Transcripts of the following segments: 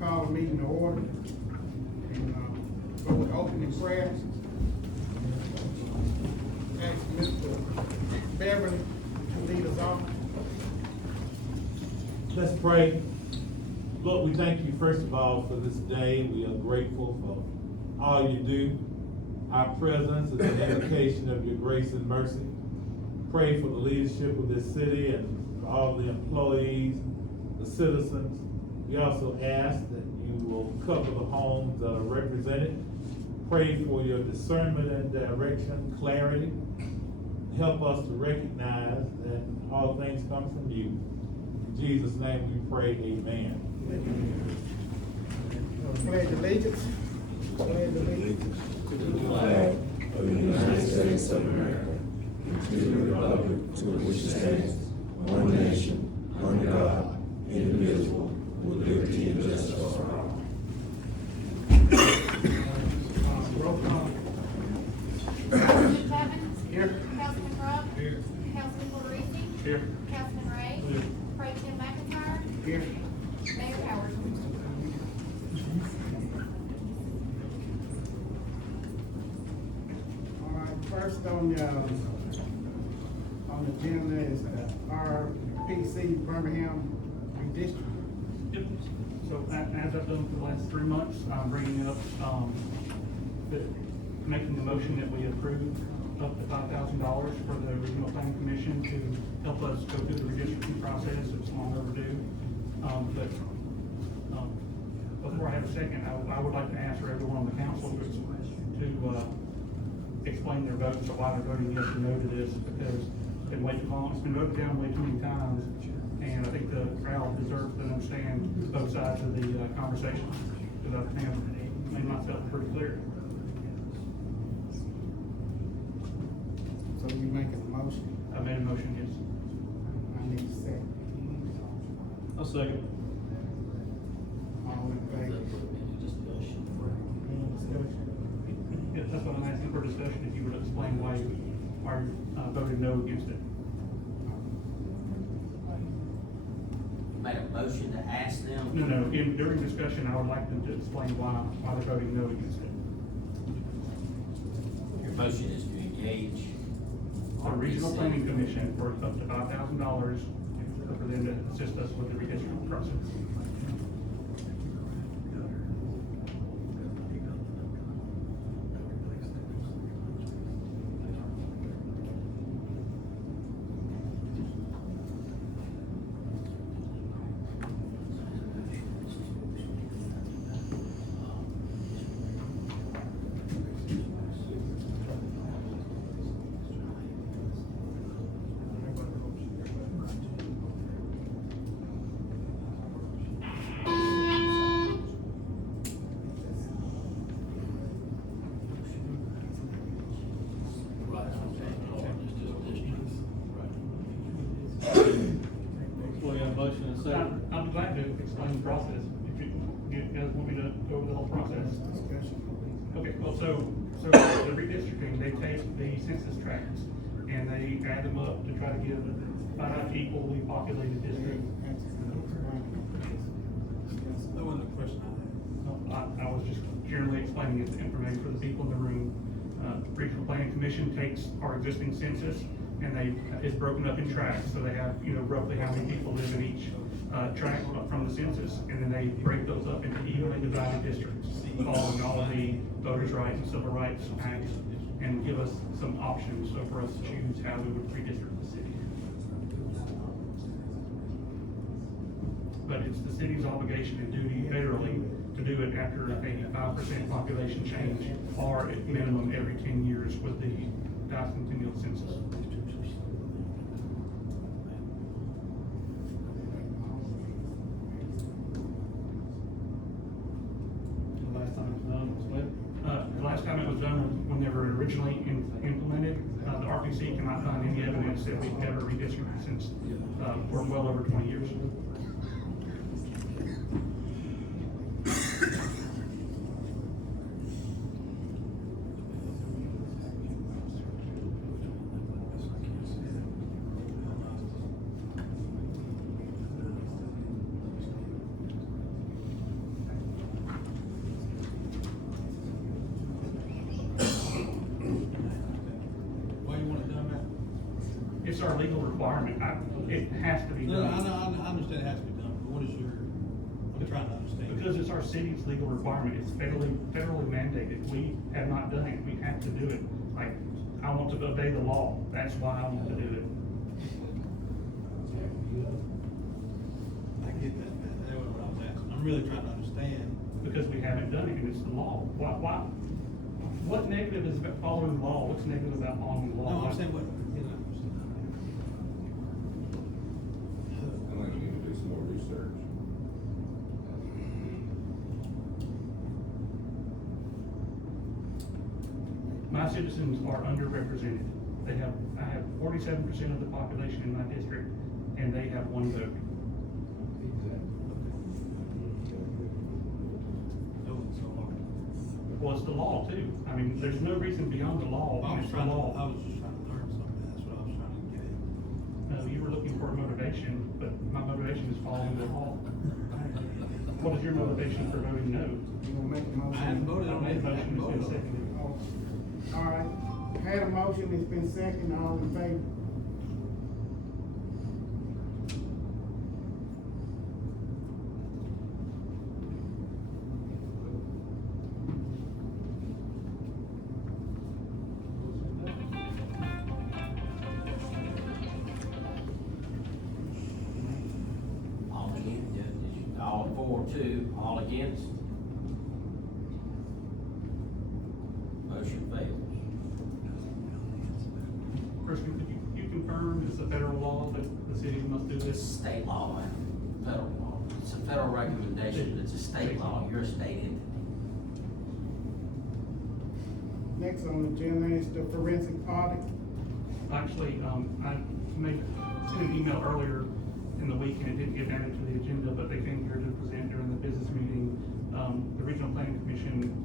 call the meeting to order and go with opening prayer. Ask Mr. Beverly to lead us off. Let's pray. Lord, we thank you first of all for this day. We are grateful for all you do. Our presence is an indication of your grace and mercy. Pray for the leadership of this city and for all the employees, the citizens. We also ask that you will cover the homes that are represented. Pray for your discernment and direction, clarity. Help us to recognize that all things come from you. In Jesus' name we pray, amen. Pledge allegiance. Pledge allegiance. To the flag of the United States of America, and to the republic to which it stands, one nation, under God, indivisible, with liberty and justice for all. Roll call. Councilman Chapman? Here. Councilman Rupp? Here. Councilman Corrigan? Here. Councilman Ray? Here. Pro Tem McIntyre? Here. Mayor Howard? All right, first on the agenda is the RPC Birmingham redistricting. Yep. So as I've done for the last 3 months, I'm bringing up, making the motion that we approve up to $5,000 for the Regional Planning Commission to help us go through the redistricting process. It's long overdue. Before I have a second, I would like to ask for everyone on the council to explain their votes or why they're voting yes or no to this, because it's been way too long. It's been voted down way too many times. And I think the crowd deserves to understand both sides of the conversation, because I think I've made myself pretty clear. So you making a motion? I made a motion, yes. I need a second. I'll second. All in favor? Any discussion? Yes, that's what I'm asking for discussion, if you would explain why you are voting no against it. Made a motion to ask them? No, during discussion, I would like them to explain why they're voting no against it. Your motion is to engage The Regional Planning Commission for up to $5,000 for them to assist us with the redistricting process. I'm glad to explain the process, if you guys want me to go over the whole process. Discussion. Okay, well, so the redistricting, they take the census tracts and they add them up to try to give 5 equally populated districts. That wasn't a question. I was just generally explaining it, the information for the people in the room. Regional Planning Commission takes our existing census and it's broken up in tracts, so they have, roughly how many people live in each tract from the census, and then they break those up into evenly divided districts, following all of the voters' rights and civil rights acts, and give us some options so for us to choose how we would redistrict the city. But it's the city's obligation and duty federally to do it after a 5% population change, or at minimum every 10 years with the bicentennial census. The last time it was done was when they were originally implemented. The RPC cannot find any evidence that we've ever redistricted since for well over 20 years. It's our legal requirement. It has to be No, done. I understand it has to be done, but what is your, I'm trying to understand. Because it's our city's legal requirement, it's federally mandated, we have not done it, we have to do it. Like, I want to obey the law, that's why I want to do it. I get that, that was what I was asking, I'm really trying to understand. Because we haven't done it, and it's the law. Why? What negative is about following the law? What's negative about following the law? No, I'm saying what, you know. I'd like you to do some more research. My citizens are underrepresented. I have 47% of the population in my district, and they have one vote. That wasn't so hard. Well, it's the law too. I mean, there's no reason beyond the law, I and was it's the trying to, law. I was just trying to learn something, that's what I was trying to get at. No, you were looking for motivation, but my motivation is following the law. What is your motivation for voting no? You gonna make a motion? I hadn't voted on it. Motion has been seconded. Oh, all right, had a motion, it's been seconded, all in favor? All against, all for two, all against? Motion fails. Kristen, could you confirm it's a federal law that the city must do It's this? state law and federal law. It's a federal recommendation, but it's a state law, you're a state entity. Next on the agenda is the forensic audit. Actually, I sent an email earlier in the week and it didn't get added to the agenda, but they came here to present during the business meeting. The Regional Planning Commission,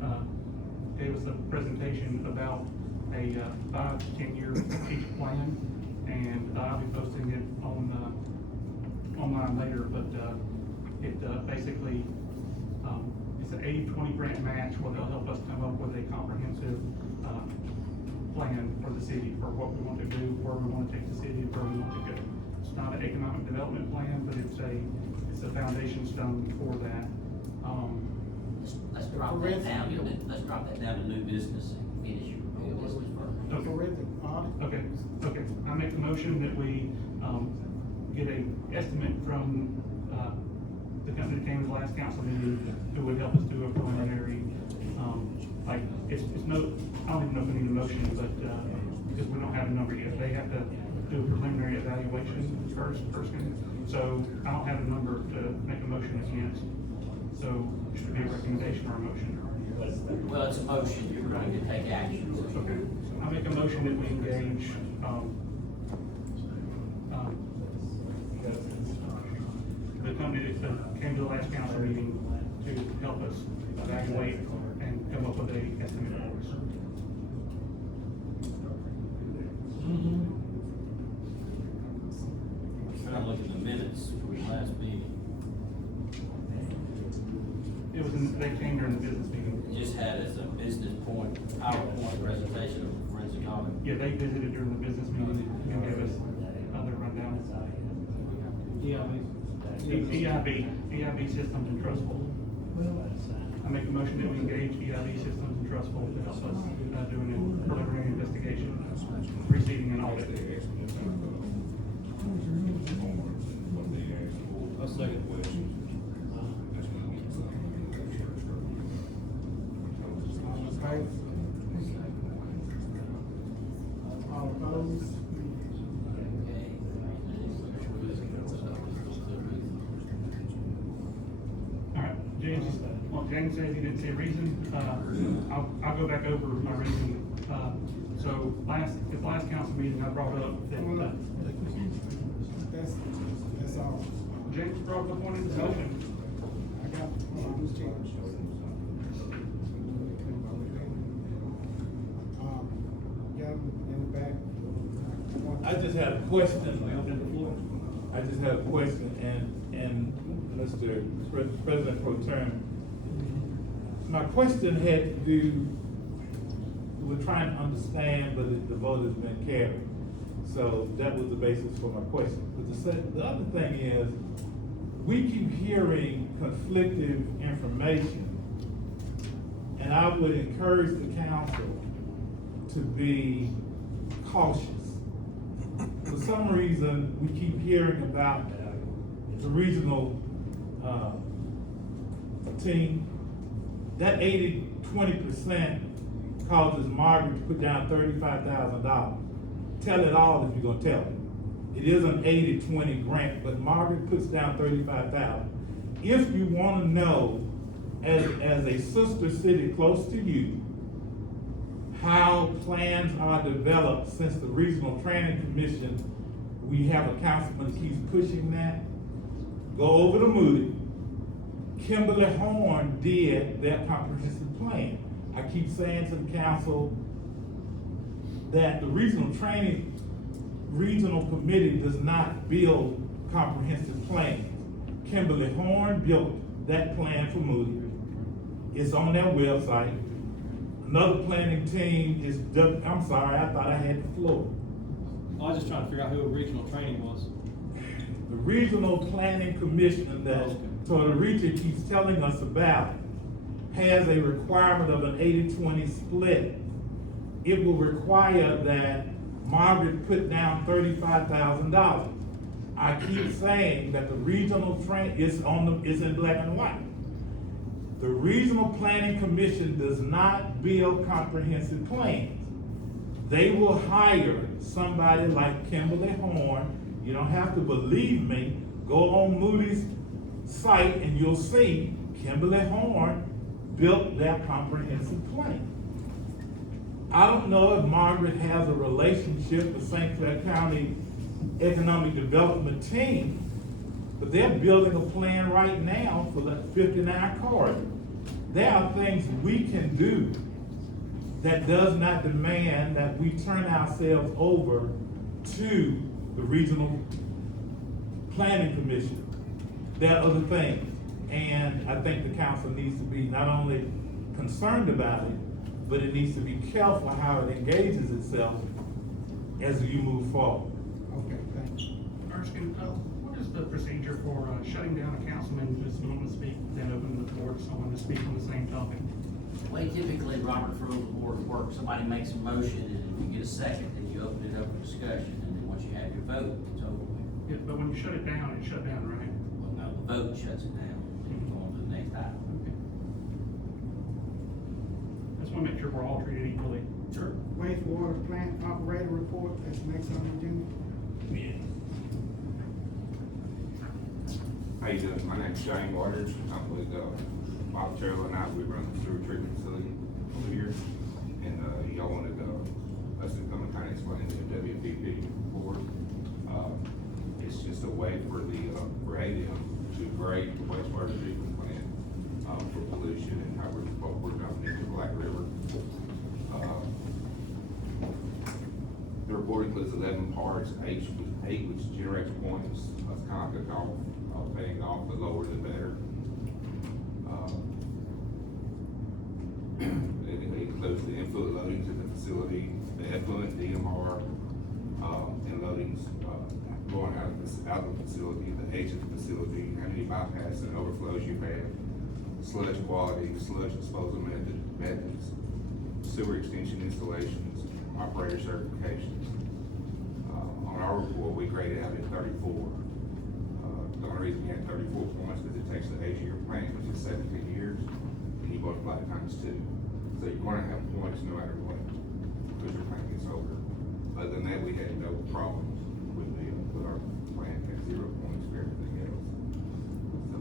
gave us a presentation about a 5 to 10 year strategic plan, and I'll be posting it on, online later, but, it, basically, it's an 80-20 grant match where they'll help us come up with a comprehensive, plan for the city, for what we want to do, where we want to take the city, and where we want to go. It's not an economic development plan, but it's a foundation stone for that. Let's drop that down, let's drop that down to new business and finish your new business first. The forensic audit. Okay, I make the motion that we, get a estimate from, the company that came to the last council meeting, who would help us do a preliminary, like, it's no, I don't even know if we need a motion, but, because we don't have a number yet, they have to do a preliminary evaluation first, so I don't have a number to make a motion against, so it should be a recommendation or a motion. Well, it's a motion, you're going to take action. Okay, I make a motion that we engage, the company that came to the last council meeting to help us evaluate and come up with a estimate for us. Trying to look at the minutes from the last meeting. It was they came during the business meeting. Just had as a business point, PowerPoint presentation of the forensic audit. Yeah, they visited during the business meeting and gave us other rundown. EIB Systems and Trustful. I make a motion that we engage EIB Systems and Trustful to help us, doing a preliminary investigation, preceding an audit. I'll second the question. All in favor? All opposed? All right, James said he didn't see a reason, I'll go back over my reason. So at the last council meeting, I brought up that, That's all. James brought up a point in discussion. I got, who's changed? Gentleman in the back. I just had a question. I just had a question, and Mr. President Pro Tem, my question had to do, we're trying to understand, but the vote has been carried. So that was the basis for my question. But the other thing is, we keep hearing conflicting information. And I would encourage the council to be cautious. For some reason, we keep hearing about the regional team. That 20% causes Margaret to put down $35,000. Tell it all if you're gonna tell it. It is an 80-20 grant, but Margaret puts down $35,000. If you wanna know, as a sister city close to you, how plans are developed since the Regional Planning Commission, we have a councilman keeps pushing that. Go over to Moody. Kimberly Horn did their comprehensive plan. I keep saying to the council that the Regional Committee does not build comprehensive plans. Kimberly Horn built that plan for Moody. It's on their website. Another planning team is, I'm sorry, I thought I had the floor. I was just trying to figure out who original training was. The Regional Planning Commission that Tortorica keeps telling us about has a requirement of an 80-20 split. It will require that Margaret put down $35,000. I keep saying that the regional is in black and white. The Regional Planning Commission does not build comprehensive plans. They will hire somebody like Kimberly Horn. You don't have to believe me. Go on Moody's site and you'll see Kimberly Horn built their comprehensive plan. I don't know if Margaret has a relationship with St. Clair County Economic Development Team, but they're building a plan right now for the 59 corridor. There are things we can do that does not demand that we turn ourselves over to the Regional Planning Commission. There are other things, and I think the council needs to be not only concerned about it, but it needs to be careful how it engages itself as you move forward. Okay, thanks. Erskine, what is the procedure for shutting down a councilman who's wanting to speak, then opening the floor to someone to speak on the same topic? The way typically Robert's Rules of Order works, somebody makes a motion and you get a second, then you open it up for discussion, and then once you have your vote, it's over with. Yeah, but when you shut it down, it's shut down, right? Well, no, the vote shuts it down, then you go on to the next item. Okay. Just wanna make sure we're all treated equally. Sure. Wastewater plant operator report, that's next on the agenda. How you doing? My name's Shane Waters. I'm with, Bob Terrell and I, we run the sewer treatment facility over here. And, y'all wanted, us to come and kind of explain the WPP report. It's just a way for for ADM to grade the wastewater treatment plant, for pollution and how we're dumping into Black River. The report includes 11 parts, eight which generates points. It's kind of like a golf, paying off, the lower the better. It includes the input loadings in the facility, the effluent, DMR, and loadings, going out of the facility, the age of the facility, how many bypass and overflows you've had, sludge quality, sludge disposal methods, sewer extension installations, operator certifications. On our report, we graded out at 34. The only reason we had 34 points is it takes the age of your plant, which is 17 years, and you multiply it times 2. So you're gonna have points no matter what, because your plant gets older. Other than that, we had no problems with our plant, had 0 points for everything else. So,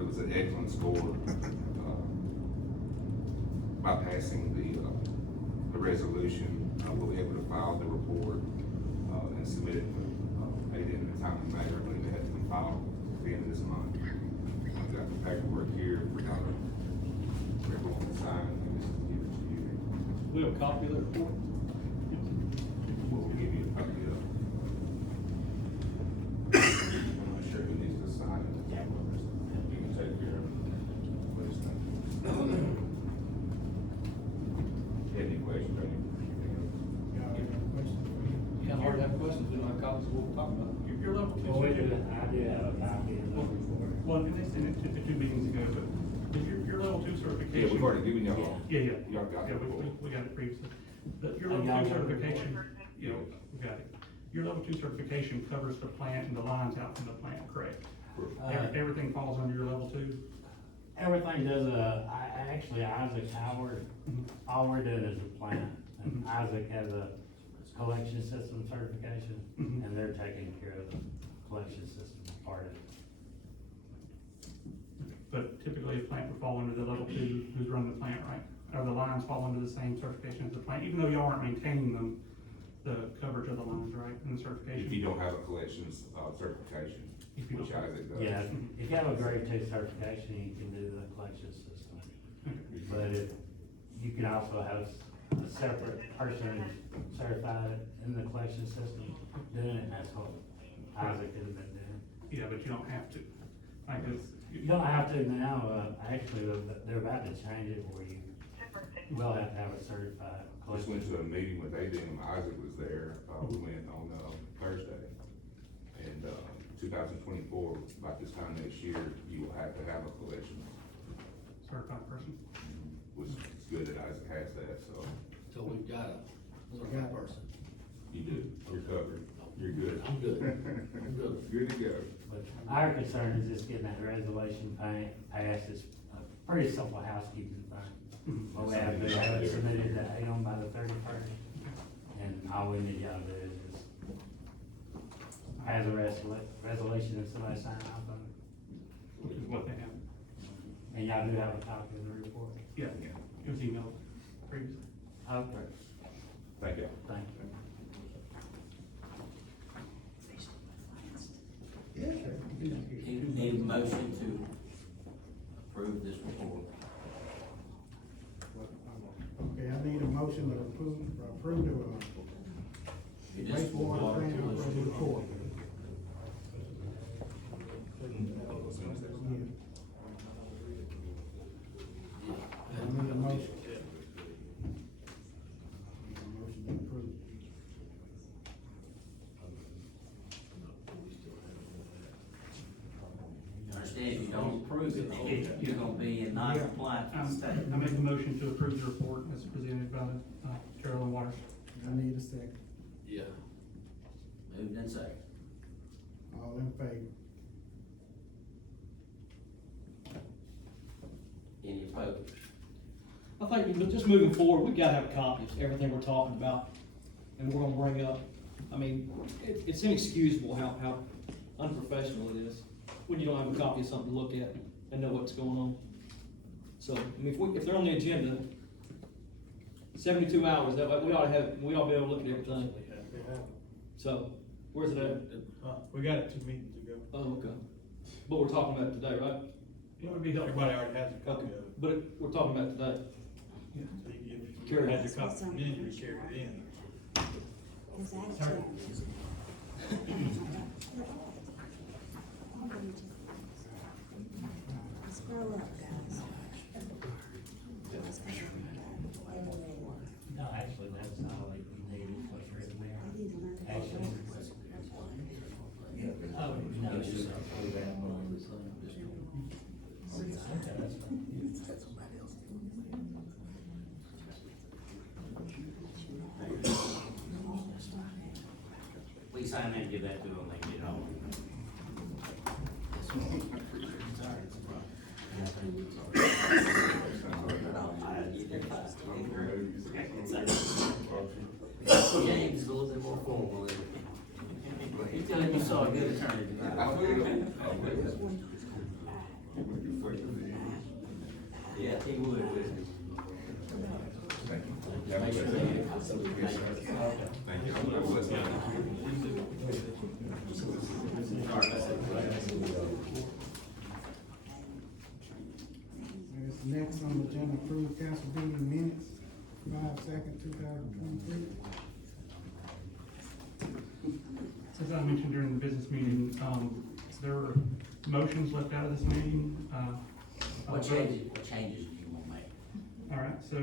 it was an excellent score, by passing the resolution. We'll be able to file the report, and submit it to, ADM in a timely manner. I believe it has to be filed at the end of this month. I've got the paperwork here for y'all to, everyone to sign, and this is give it to you. We have a copy of the report. We'll give you a copy of it. I'm not sure who needs to sign it. You can take care of it. What is that? Any questions or anything else? Y'all have any questions for me? Kind of hard to have and they sent it to 2 meetings ago, but if your level 2 certification. Yeah, we've already given y'all. Yeah, yeah. Y'all got Yeah, it before. we got it previously. Your Oh, level y'all 2 got it certification, before? yeah, we got it. Your level 2 certification covers the plant and the lines out from the plant, correct? Everything falls under your level 2? Everything does, actually Isaac Howard, all we're doing is a plant. And Isaac has a collection system certification, Mhm. and they're taking care of the collection system part of it. But typically, a plant would fall under the level 2, who's running the plant, right? Or the lines fall under the same certification as the plant, even though y'all aren't maintaining them, the coverage of the lines, right, and the certification? If you don't have a collections, certification, If you which don't. Isaac does. Yeah, if you have a grade 2 certification, you can do the collection system. But if, you can also have a separate person certified in the collection system doing it, and that's what Isaac has been doing. Yeah, but you don't have to, like, it's. You don't have to now, actually, they're about to change it where you will have to have a certified Just collection. went to a meeting with ADM, Isaac was there, we went on, Thursday. And, 2024, about this time next year, you will have to have a collection, Certified person. which is good that Isaac has that, so So we've got a certified person. you do, you're covered, you're good. I'm good. I'm good. Good to go. But our concern is just getting that resolution passed. It's a pretty simple housekeeping thing. What we have to do, have it submitted to AOM by the 31st, and all we need y'all to do is just pass a resolution and somebody sign off on it. Which is what they have. And y'all do have a copy of the report? Yeah, it was emailed previously. Okay, Thank you. thank you. Need a motion to approve this report. Okay, I need a motion to approve the wastewater plant report. I need a motion. Motion to approve. You understand, if you don't approve it, you're gonna be in non-compliance with the state. I make a motion to approve the report as presented by Carolyn Waters. I need a second. Yeah. Moved and second. All in favor? Any opposed? I think just moving forward, we gotta have a copy of everything we're talking about, and we're gonna bring up. I mean, it's inexcusable how unprofessional it is when you don't have a copy of something to look at and know what's going on. So, I mean, if they're on the agenda, 72 hours, we ought be able to look at everything. So, where's it at? We got it 2 meetings ago. Oh, okay. But we're talking about it today, right? It would be helpful. Everybody already has a copy Okay, of it. but we're talking about today. So if you already had your copy, then you can carry it in. Scroll up, guys. No, actually, that's all that you need is what's written there. Actually. Oh, no, it's just approve that one. Okay, that's fine. Please sign that and give that to them, they get it all. James is a little bit more formal. You tell him you saw a good attorney today. Yeah, he would, wouldn't he? Thank you. Have a good day. Thank you. Have a blessed day. Next on the agenda, approved council meeting minutes, 5/2/2023. As I mentioned during the business meeting, there were motions left out of this meeting. What changes do you want to make? All right, so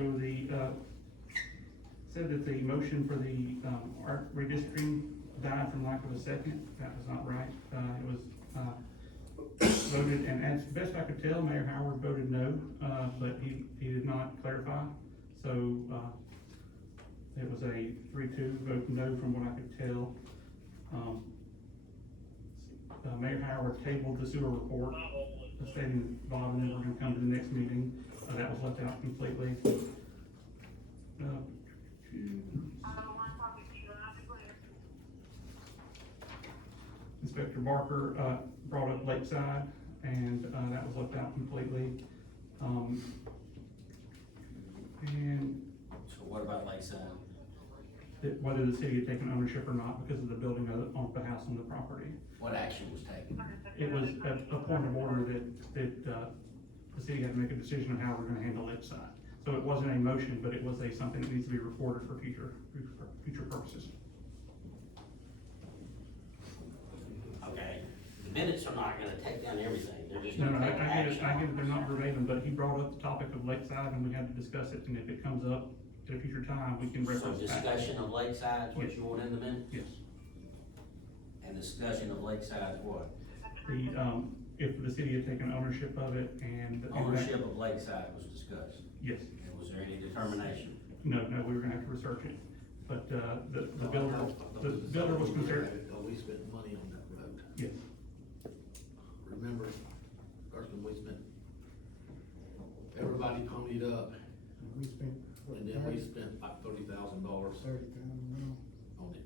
said that the motion for the, art redistricting died from lack of a second. That was not right. It was, voted, and as best I could tell, Mayor Howard voted no, but he did not clarify. So, it was a 3-2 vote no from what I could tell. Mayor Howard tabled the sewer report, stating Bob and then we're gonna come to the next meeting. That was left out completely. Inspector Barker, brought up Lakeside, and, that was left out completely. And So what about Lakeside? whether the city had taken ownership or not because of the building of the house on the property. What action was taken? It was a point of order that the city had to make a decision on how we're gonna handle Lakeside. So it wasn't a motion, but it was something that needs to be recorded for future purposes. Okay, the minutes are not gonna take down everything, they're just No, gonna I take get it, action. they're not verbatim, but he brought up the topic of Lakeside and we had to discuss it, and if it comes up at a future time, we can So reference back. discussion of Lakeside is what Yes. you want in the minutes? Yes. And discussion of Lakeside is what? If the city had taken ownership of it and. Ownership of Lakeside was discussed. Yes. And was there any determination? No, we were gonna have to research it, but, the builder was concerned. We spent money on that road. Yes. Remember, Carson, we spent, everybody ponied up, We spent, and then we spent like $30,000 $30,000. on it.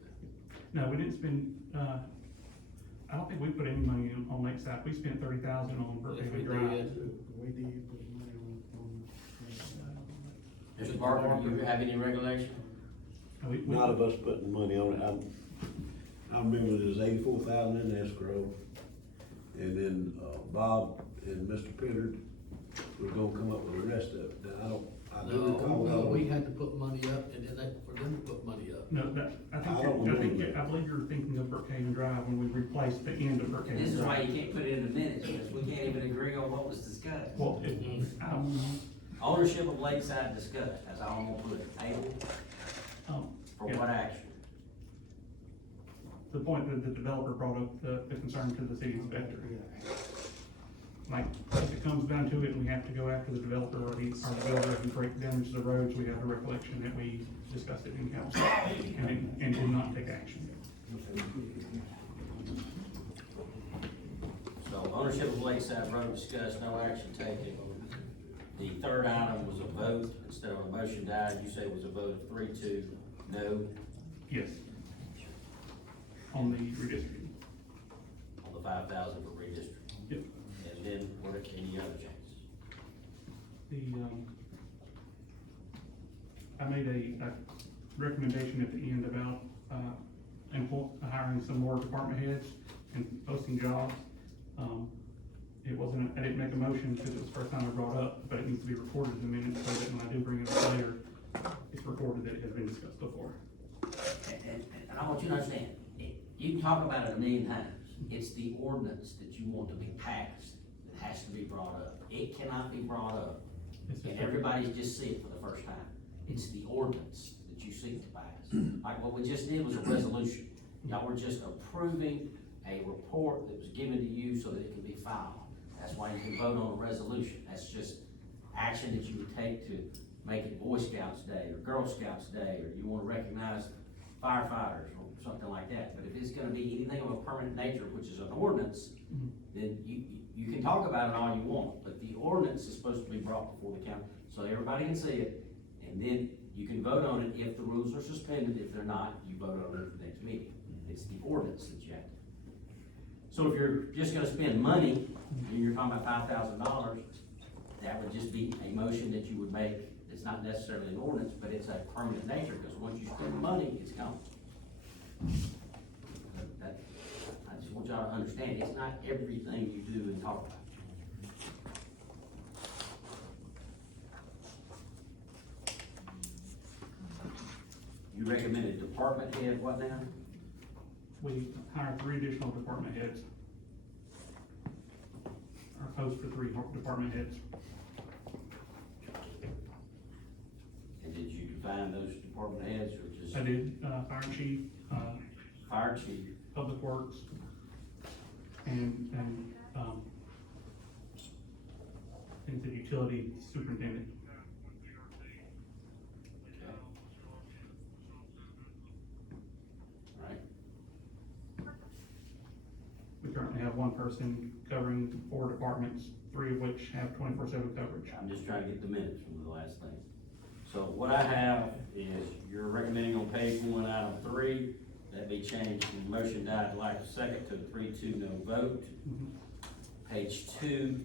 No, we didn't spend, I don't think we put any money on Lakeside. We spent $30,000 on If we Brookhaven Drive. did, We did put money on. Mr. Barker, do you have any regulation? We- Not of us putting money on it. I remember there was 84,000 in escrow. And then, Bob and Mr. Pittard were gonna come up with the rest of it. Now, I do recall. No, we had to put money up, and then for them to put money up. No, I believe you're thinking of Brookhaven Drive when we replaced the end of Brookhaven Drive. This is why you can't put it in the minutes, because we can't even agree on what was discussed. Well, Ownership of Lakeside discussed, that's all I'm gonna put it, table, for yeah. what action? The point that the developer brought up the concern to the city inspector. Like, if it comes down to it and we have to go after the developer or our developer can break damage to the roads, we have a recollection that we discussed it in council and did not take action. So ownership of Lakeside Road discussed, no action taken. The third item was a vote, instead of a motion died, you say it was a vote of 3-2, no, Yes. On the redistricting. on the 5,000 for redistricting. Yep. And then, what are any other changes? I made a recommendation at the end about, hiring some more department heads and posting jobs. It wasn't, I didn't make a motion because it was the first time I brought up, but it needs to be recorded in the minutes so that when I do bring it up later, it's recorded that it has been discussed before. And I want you to understand, you can talk about it a million times, it's the ordinance that you want to be passed that has to be brought up. It cannot be brought up, and everybody's just see it for the first time. It's the ordinance that you seek to pass. Like what we just did was a resolution. Y'all were just approving a report that was given to you so that it can be filed. That's why you can vote on a resolution. That's just action that you would take to make it Boy Scouts Day or Girl Scouts Day, or you wanna recognize firefighters or something like that. But if it's gonna be anything of a permanent nature, which is an ordinance, then you can talk about it all you want, but the ordinance is supposed to be brought before the council, so everybody can see it, and then you can vote on it if the rules are suspended. If they're not, you vote on it at the next meeting. It's the ordinance that you have to. So if you're just gonna spend money, and you're talking about $5,000, that would just be a motion that you would make. It's not necessarily an ordinance, but it's a permanent nature, because once you spend the money, it's gone. I just want y'all to understand, it's not everything you do and talk about. You recommended department head, what now? We hired 3 additional department heads. Our post for 3 department heads. And did you define those department heads, or just? I did, fire chief, Fire chief, public works, and into utility superintendent. Okay. All right, We currently have one person covering 4 departments, 3 of which have 24/7 coverage. I'm just trying to get the minutes from the last thing. So what I have is you're recommending on page 1, item 3, that be changed from motion died lack of second to a 3-2 no vote. Page 2,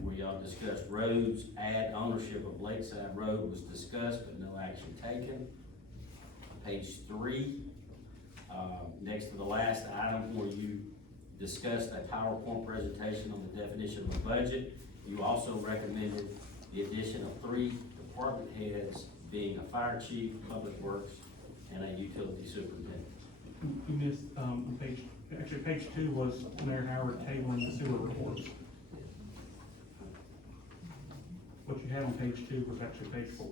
where y'all discussed roads, add ownership of Lakeside Road was discussed, but no action taken. Page 3, next to the last item where you discussed a PowerPoint presentation on the definition of a budget, you also recommended the addition of 3 department heads, being a fire chief, public works, and a utility superintendent. You missed, on page 2 was Mayor Howard tabling the sewer reports. What you had on page 2 was actually page 4.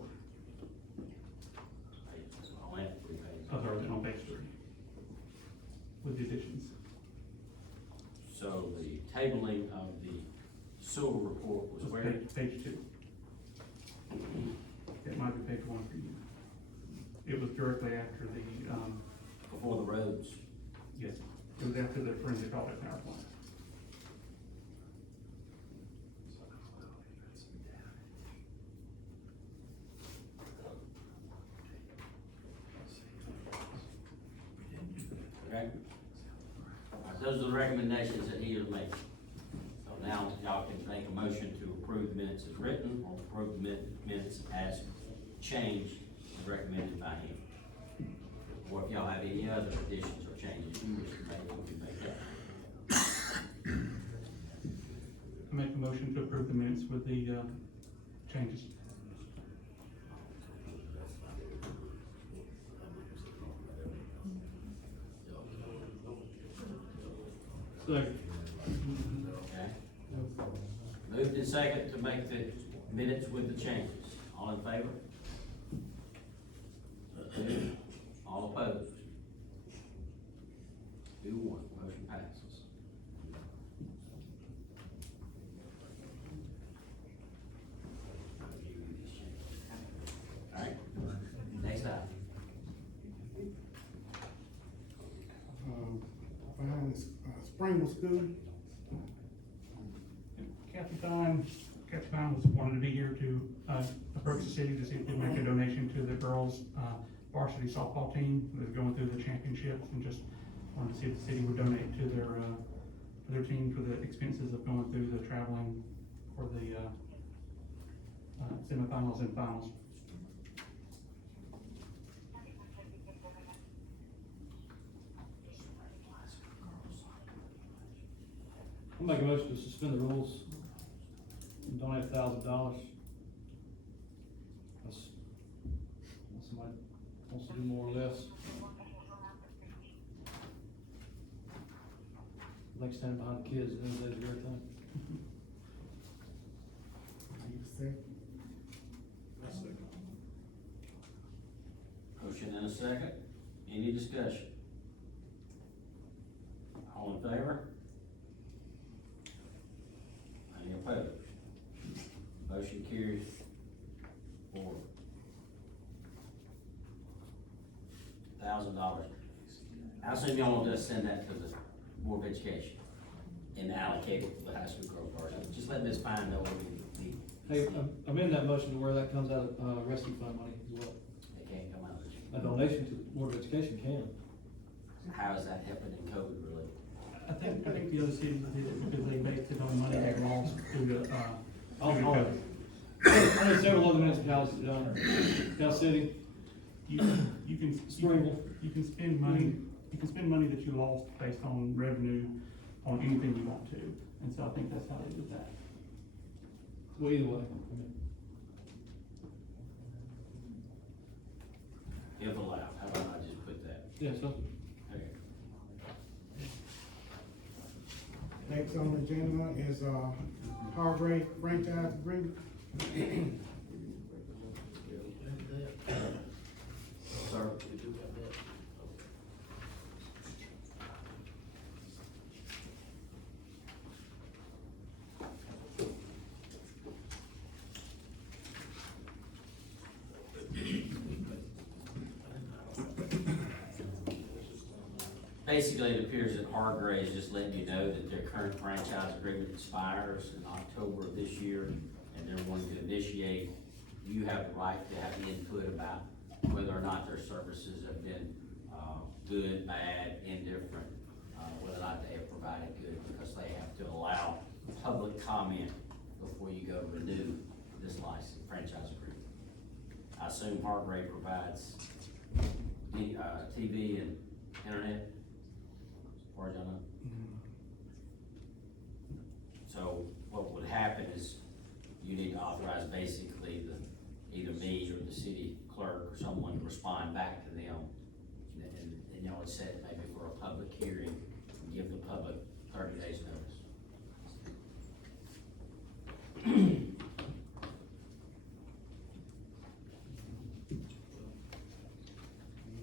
I only have 3 pages. Oh, sorry, on page 3. With the additions. So the tabling of the sewer report was Was where? page 2. It might be page 1 for you. It was directly after the, Before the roads. yes, it was after the forensic audit power plant. Okay? All right, those are the recommendations that he is making. So now y'all can make a motion to approve the minutes as written, or approve the minutes as changed, as recommended by him. Or if y'all have any other additions or changes you wish to make, we can make that. I make a motion to approve the minutes with the, changes. Second. Okay? Moved in second to make the minutes with the changes. All in favor? All opposed? 2-1, motion passes. All right, next item. Behind this, Springville School, Kathy Fine was wanted to be here to, approach the city to see if we make a donation to the girls, varsity softball team that's going through the championships, and just wanted to see if the city would donate to their team for the expenses of going through the traveling for the, semifinals and finals. I'll make a motion to suspend the rules and donate $1,000. Unless somebody wants to do more or less. I like standing behind the kids and then they do everything. need a second. Motion and a second. Any discussion? All in favor? Any opposed? Motion carries 4. $1,000. I assume y'all want to send that to the Board of Education and allocate it to the high school girls varsity. Just let Ms. Pine know what we need. Hey, amend that motion to where that comes out of, rescue fund money as well. They can't come out of A it. donation to the Board of Education can. How is that happening in COVID really? I think the other cities did it because they based it on money they lost through the, I'll through call COVID. it. I know several other municipalities have done it. Cal City, You can Springville. you can spend money that you lost based on revenue on anything you want to, and so I think that's how they did that. well, either way. I mean, If allowed, how about I just put that? yeah, so, Okay. Next on the agenda is, Margaret franchise agreement. Sir? Basically, it appears that Hargray's just letting you know that their current franchise agreement expires in October of this year, and they're wanting to initiate. You have the right to have input about whether or not their services have been, good, bad, indifferent, whether or not they have provided good, because they have to allow public comment before you go renew this license, franchise agreement. I assume Hargray provides, TV and internet, as far as I know. So what would happen is you need to authorize basically either me or the city clerk or someone to respond back to them. And y'all would set maybe for a public hearing and give the public 30 days notice. Need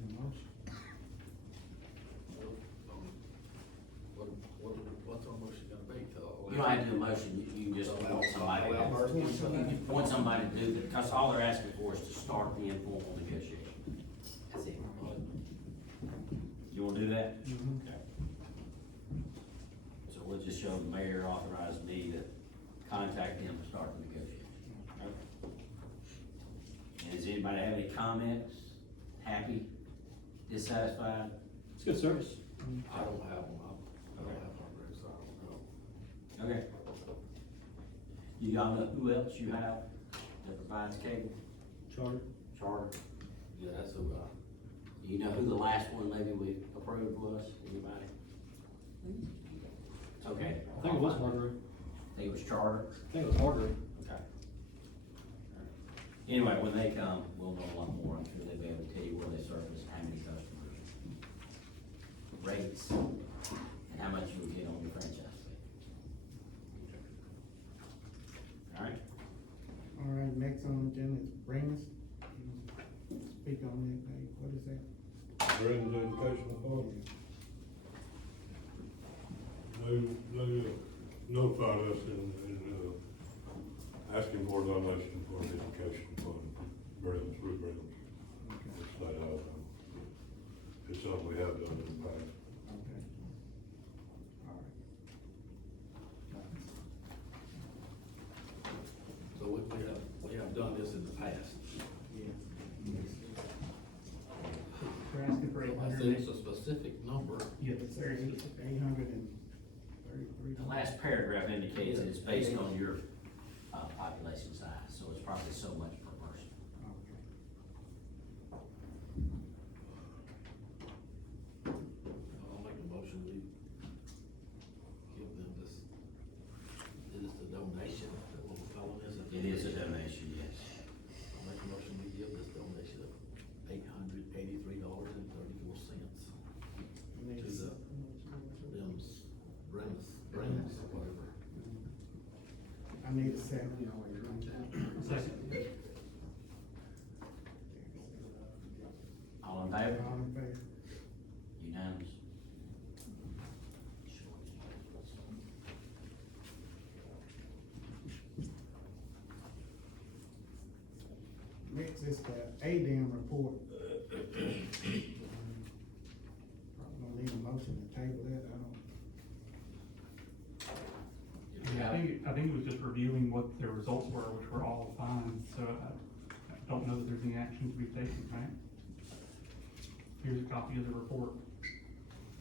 a motion? What's our motion gonna be? You don't have to do a motion, you can just appoint somebody. You can appoint somebody to do that, because all they're asking for is to start the informal negotiation. That's it. You wanna do that? Okay. So we'll just show the mayor authorized me to contact him to start the negotiation. Okay. And does anybody have any comments? Happy? Dissatisfied? It's good service. I don't have one, I don't have one, so I don't know. Okay. You y'all know who else you have that provides cable? Charter. Charter? Yeah, that's who You know who the last one maybe we approved was? Anybody? Okay. I think it was Margaret. I think it was Charter? I think it was Margaret. Okay. Anyway, when they come, we'll know a lot more. I'm sure they'll be able to tell you where they service, how many customers, rates, and how much you'll get on your franchise fee. All right? All right, next on the agenda is Brandon. Speak on that, Dave. What is that? Brandon's Educational Authority. They notified us and asking for a donation for an education fund, Brandon's, through Brandon's. It's something we have done in the past. Okay. All right. So we have done this in the past. They're asking for I think it's a specific number. Yes, there is. 833. The last paragraph indicates that it's based on your, population size, so it's probably so much per person. Okay. I'll make a motion, we give them this, it is the donation, that what we're calling this? It is a donation, yes. I'll make a motion, we give this donation of $883.34 to the, Brandon's, whatever. I need a second. Second. All in favor? All in favor? Unanimous. Next is the ADM report. Probably gonna need a motion to table that, I think it was just reviewing what their results were, which were all fine, so I don't know that there's any action to be taken, right? Here's a copy of the report.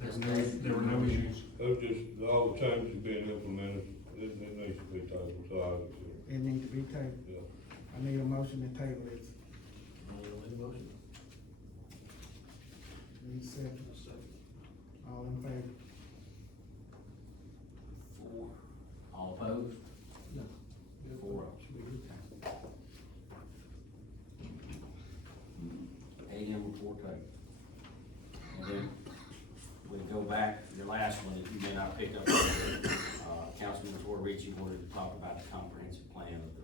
There were no issues. Those just, all the changes being implemented, it needs to be tabled, so I would say, It need to be tabled. yeah. I need a motion to table this. Any motion? Need a second. All in favor? 4. All opposed? No. 4. ADM report taken. And then we go back, your last one, that you may not pick up, Councilman Torrey Ricci wanted to talk about the comprehensive plan of the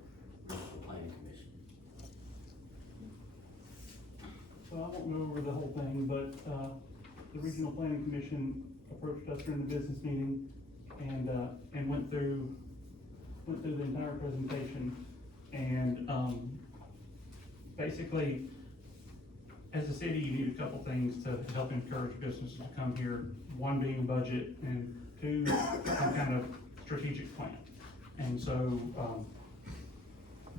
Regional Planning Commission. So I won't go over the whole thing, but, the Regional Planning Commission approached us during the business meeting and went through the entire presentation. And, basically, as a city, you need a couple things to help encourage businesses to come here. One being budget, and two, some kind of strategic plan. And so,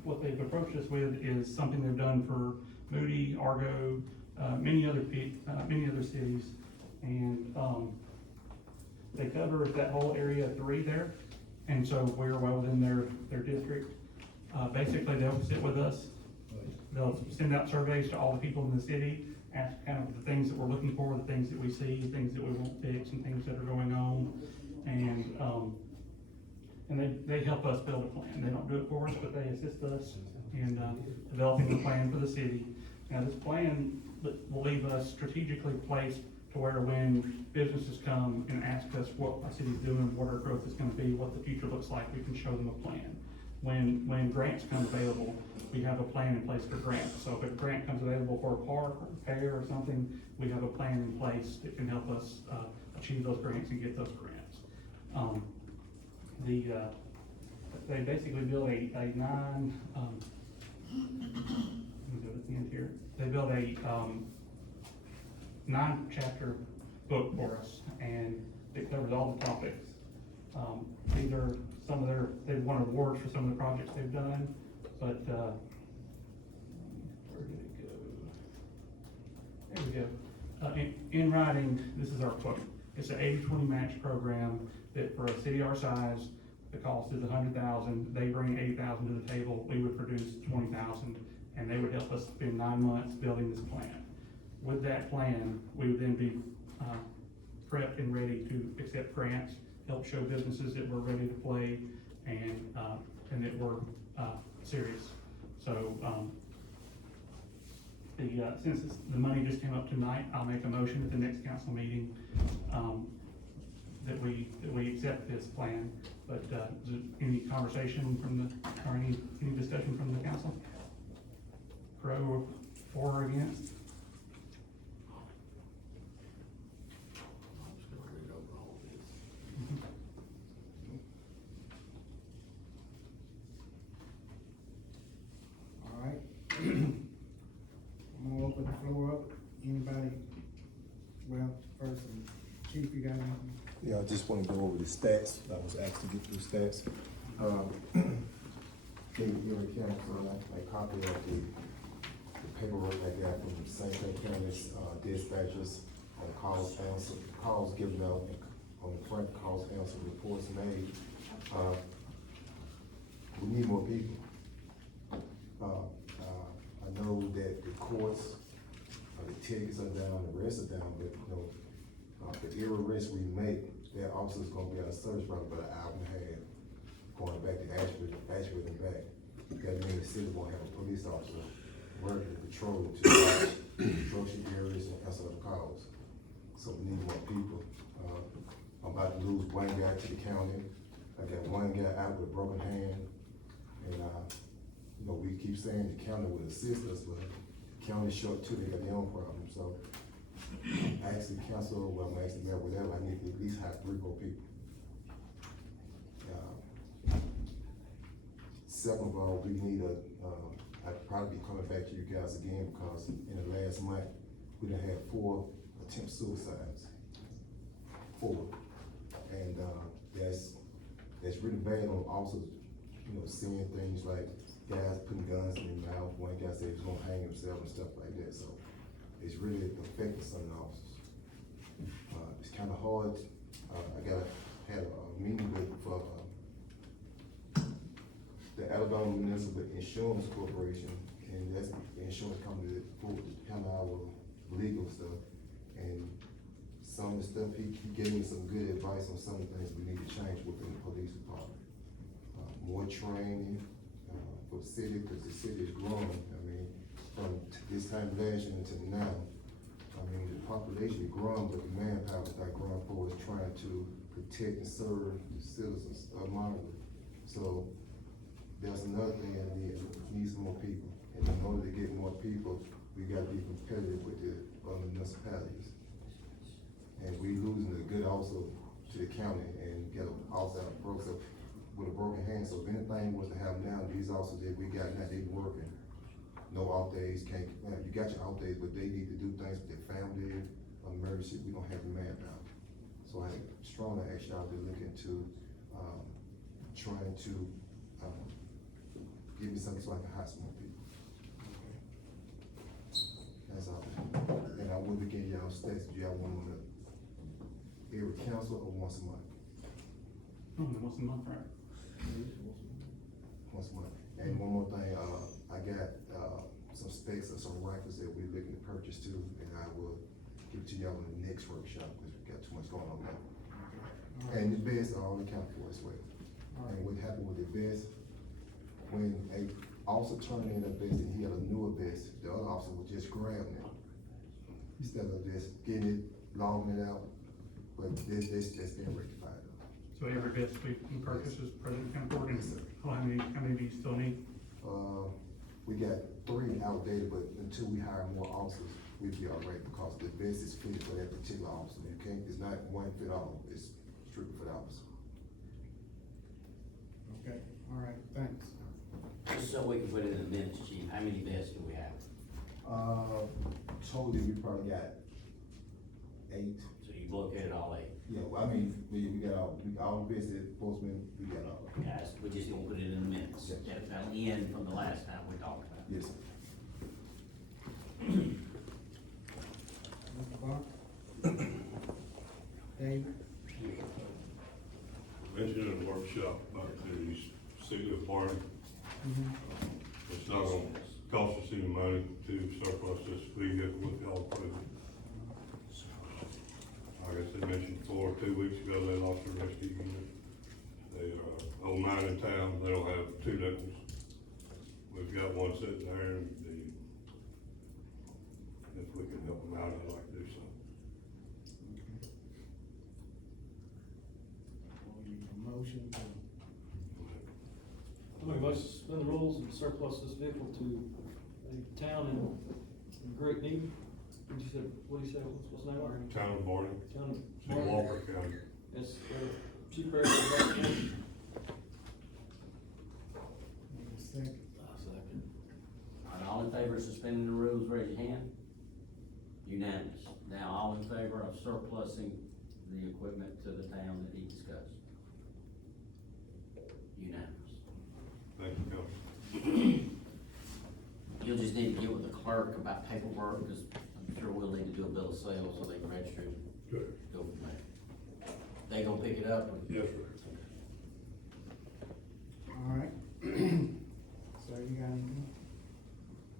what they've approached us with is something they've done for Moody, Argo, many other cities. And, they cover that whole area 3 there. And so we're well within their district. Basically, they'll sit with us. They'll send out surveys to all the people in the city, ask kind of the things that we're looking for, the things that we see, things that we won't fix, and things that are going on. And they help us build a plan. They don't do it for us, but they assist us in developing a plan for the city. Now, this plan will leave us strategically placed to where when businesses come and ask us what our city's doing, what our growth is gonna be, what the future looks like, we can show them a plan. When grants come available, we have a plan in place for grants. So if a grant comes available for a park or a fair or something, we have a plan in place that can help us achieve those grants and get those grants. They basically build let me go at the end here. They build a 9-chapter book for us, and it covers all the topics. These are some of they've won awards for some of the projects they've done, but, where did it go? There we go. In writing, this is our quote. It's an 80-20 match program that for a city our size, the cost is $100,000. They bring $80,000 to the table. We would produce $20,000, and they would help us spend 9 months building this plan. With that plan, we would then be prepped and ready to accept grants, help show businesses that we're ready to play, and that we're serious. So since the money just came up tonight, I'll make a motion at the next council meeting that we accept this plan. But is there any conversation or any discussion from the council? Pro or against? I'm just gonna read over all of this. All right. I'm gonna open the floor up. Anybody, well, first, Chief, you got anything? Yeah, I just wanna go over the stats. I was asked to get through stats. Gave Erie Council a copy of the paperwork I got from St. Clair County's dispatchers on calls given out on the front, calls answered, reports made. We need more people. I know that the courts, the tickets are down, the rest are down, but you know, the era arrests we make, that officer's gonna be on a search for about an hour and a half, going back to Ashford and back. That means the city won't have a police officer working the patrol to watch construction areas and answer the calls. So we need more people. I'm about to lose one guy to the county. I got one guy out with a broken hand. And, you know, we keep saying the county will assist us, but the county's short too, they got their own problems. So I'm asking council, well, I'm asking mayor, whatever, I need to at least have 3 more people. Second of all, we need I'd probably be coming back to you guys again because in the last month, we done had 4 attempt suicides. 4. And that's really bad on officers, you know, seeing things like guys putting guns in their mouth. One guy said he was gonna hang himself and stuff like that. So it's really affecting some officers. It's kind of hard. I had a meeting with the Alabama Municipal Insurance Corporation, and that's the insurance company that handle our legal stuff. And some of the stuff, he gave me some good advice on some of the things we need to change within the police department. More training for the city, because the city is growing. I mean, from this time last year until now, I mean, the population is growing, but the manpower is not growing forward, trying to protect and serve the citizens of Margaret. So that's another thing that needs more people. And in order to get more people, we gotta be competitive with the other municipalities. And we losing a good also to the county and get an outside process with a broken hand. So if anything was to happen now, these officers that we got now, they working. no off days, can't, you got your off days, but they need to do things with their family, emergency, we don't have the man now. So I strongly ask y'all to look into, trying to, give me something so I can hire some more people. That's all. And I will be getting y'all stats, do y'all want them every council or once a month? Once a month, right? Once a month. And one more thing, I got, some specs of some rifles that we're looking to purchase too, and I will give it to y'all in the next workshop, because we got too much going on now. And the vests are all accounted for as well. And what happened with the vest, when a officer turned in a vest and he had a newer vest, the other officer would just grab it, instead of just getting it, logging it out, but that's been rectified though. So every vest we purchase is present account for, and how many do you still need? We got 3 outdated, but until we hire more officers, we'll be all right, because the vest is fitted for that particular officer. You can't, it's not one fit all, it's strictly for the officer. Okay, all right, thanks. Just so we can put it in the minutes, chief, how many vests do we have? Totally, we probably got 8. So you've located all 8. Yeah, well, I mean, we got all the vests that postman, we got all of them. Guys, we just gonna put it in the minutes. That'll end from the last time we talked about it. Yes, sir. Mr. Barr? Dave? Mentioned in the workshop about the city party. It's not gonna cost us any money to surplus this vehicle with y'all approval. Like I said, mentioned before, 2 weeks ago, they lost their rescue unit. They are old mine in town, they don't have 2 nickels. We've got one sitting there, and if we can help them out, I'd like to do so. Motion to I make a motion to suspend the rules and surplus this vehicle to a town in great need. What you said, what do you say, what's the name of it? Town of Barney, Town of it's in Walker County. It's, Chief Barry, recommend. second. Second. All right, all in favor of suspending the rules, raise your hand. Unanimous. Now, all in favor of surplusing the equipment to the town that he discussed? Unanimous. Thank you, Council. You'll just need to get with the clerk about paperwork, because I'm sure we'll need to do a bill of sale so they can register it. Good. Go from there. They gonna pick it up? Yes, sir. All right. So you got anything?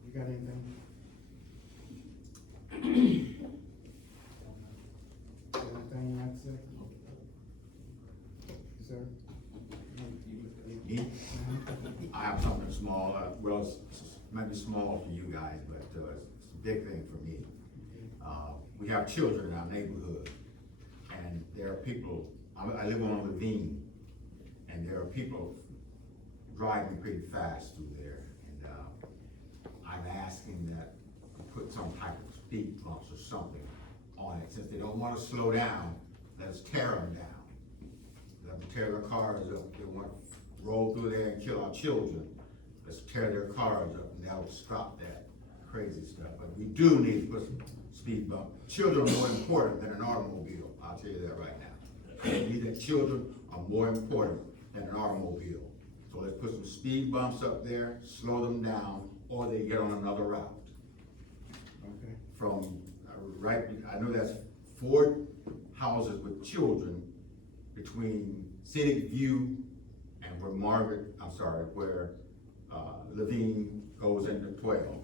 You got anything? Anything you like to say? Sir? Me? I have something small, well, maybe small for you guys, but it's a big thing for me. We have children in our neighborhood, and there are people, I live on Levine, and there are people driving pretty fast through there, and I'm asking that we put some type of speed bumps or something on it. Since they don't want to slow down, let's tear them down. Let them tear their cars up. They want to roll through there and kill our children. Let's tear their cars up, and that will stop that crazy stuff. But we do need to put some speed bump. Children are more important than an automobile. I'll tell you that right now. We need that children are more important than an automobile. So let's put some speed bumps up there, slow them down, or they get on another route. Okay. From right, I know that's 4 houses with children between Scenic View and where where Levine goes into 12.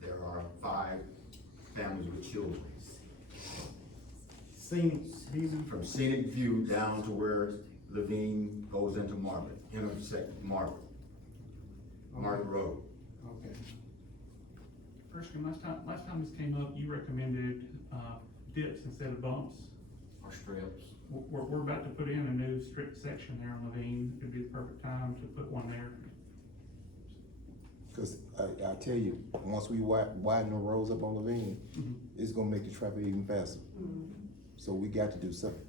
There are 5 families with children. Scenic view. From Scenic View down to where Levine goes into Margaret, intersect Margaret Road. Okay. Erskine, last time this came up, you recommended, dips instead of bumps. Or strips? We're about to put in a new strip section there on Levine. It'd be the perfect time to put one there. Cause I tell you, once we widen the roads up on Levine, it's gonna make the traffic even faster. So we got to do something.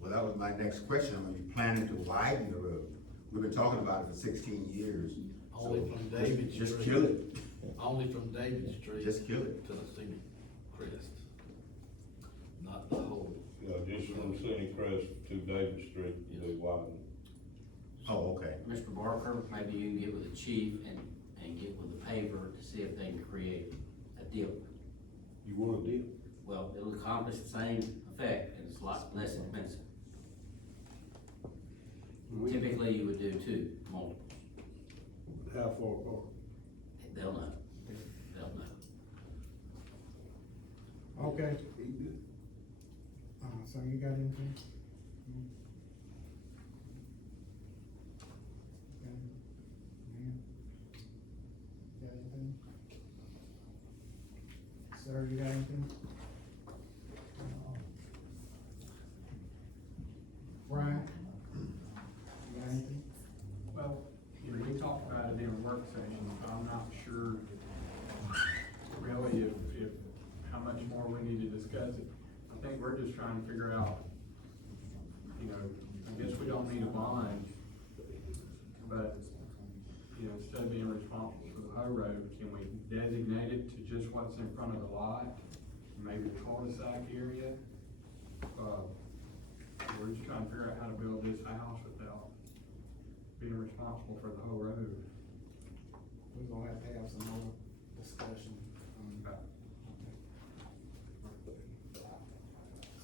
Well, that was my next question. Are you planning to widen the road? We've been talking about it for 16 years. Only from David Street. Just kill it. Only from David Street. Just kill it. To the city crest. Not the whole. Yeah, just from City Crest to David Street, they widen. Oh, okay. Mr. Barker, maybe you can get with the chief and get with the paver to see if they can create a deal. You want a deal? Well, it'll accomplish the same effect, and it's a lot less expensive. Typically, you would do two, multiple. How far apart? They'll know. They'll know. Okay. So you got anything? Got anything? Sir, you got anything? Brian? You got anything? Well, you know, we talked about it in a work session, I'm not sure really if, how much more we need to discuss it. I think we're just trying to figure out, you know, I guess we don't need a bond, but, you know, instead of being responsible for the whole road, can we designate it to just what's in front of the lot? Maybe the cul-de-sac area? We're just trying to figure out how to build this house without being responsible for the whole road. We're gonna have to have some more discussion.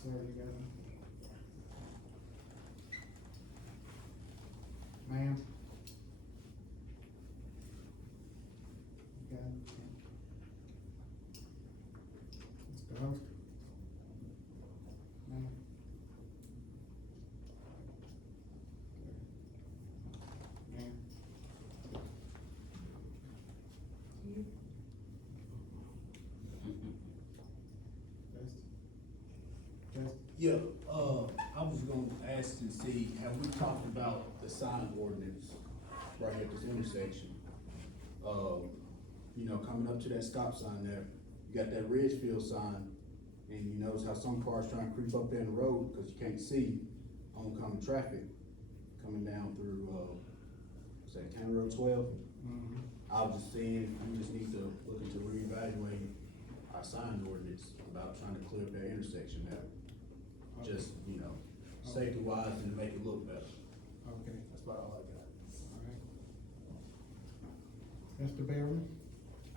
Sir, you got anything? Ma'am? You got anything? Mr. Host? Ma'am? Ma'am? Yeah, I was gonna ask to see, have we talked about the sign ordinance right here at this intersection? You know, coming up to that stop sign there, you got that Ridgefield sign, and you notice how some cars trying to creep up there in the road, cause you can't see oncoming traffic coming down through, what's that, County Road 12? I was just saying, we just need to look into reevaluating our sign ordinance about trying to clear up that intersection there. Just, you know, safety wise and make it look better. Okay, That's about all I got. all right. Mr. Beverly?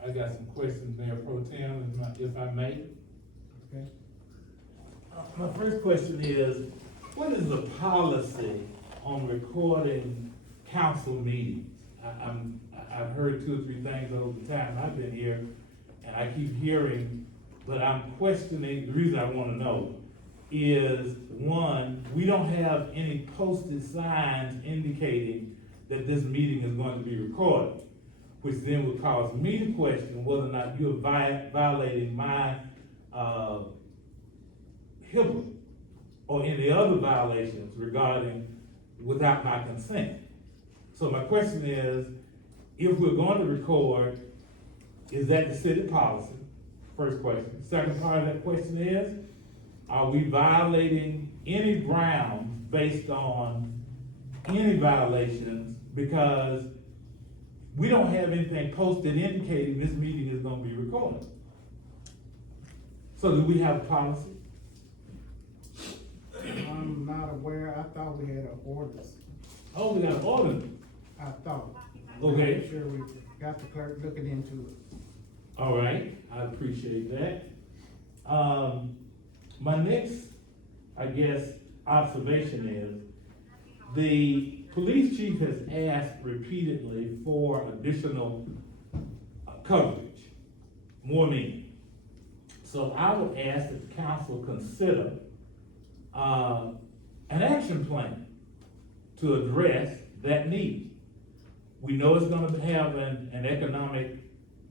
I got some questions, Mayor Pro Tem, if I may. Okay. My first question is, what is the policy on recording council meetings? I've heard 2 or 3 things over the time I've been here, and I keep hearing, but I'm questioning, the reason I wanna know is, one, we don't have any posted signs indicating that this meeting is going to be recorded, which then would cause me to question whether or not you're violating my, HIPAA or any other violations regarding without my consent. So my question is, if we're going to record, is that the city policy? First question. Second part of that question is, are we violating any grounds based on any violations? Because we don't have anything posted indicating this meeting is gonna be recorded. So do we have a policy? I'm not aware, I thought we had an ordinance, Oh, we got an ordinance. I thought. Okay. I'm sure we got the clerk looking into it. All right, I appreciate that. My next, I guess, observation is, the police chief has asked repeatedly for additional coverage, more men. So I would ask that the council consider, an action plan to address that need. We know it's gonna have an economic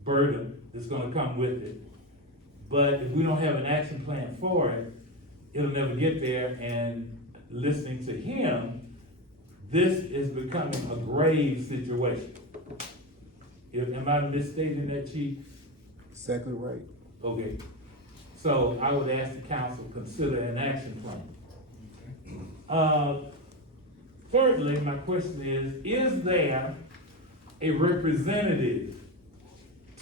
burden that's gonna come with it. But if we don't have an action plan for it, it'll never get there, and listening to him, this is becoming a grave situation. Am I misstating that, chief? Exactly right. Okay, so I would ask the council consider an action plan. Thirdly, my question is there a representative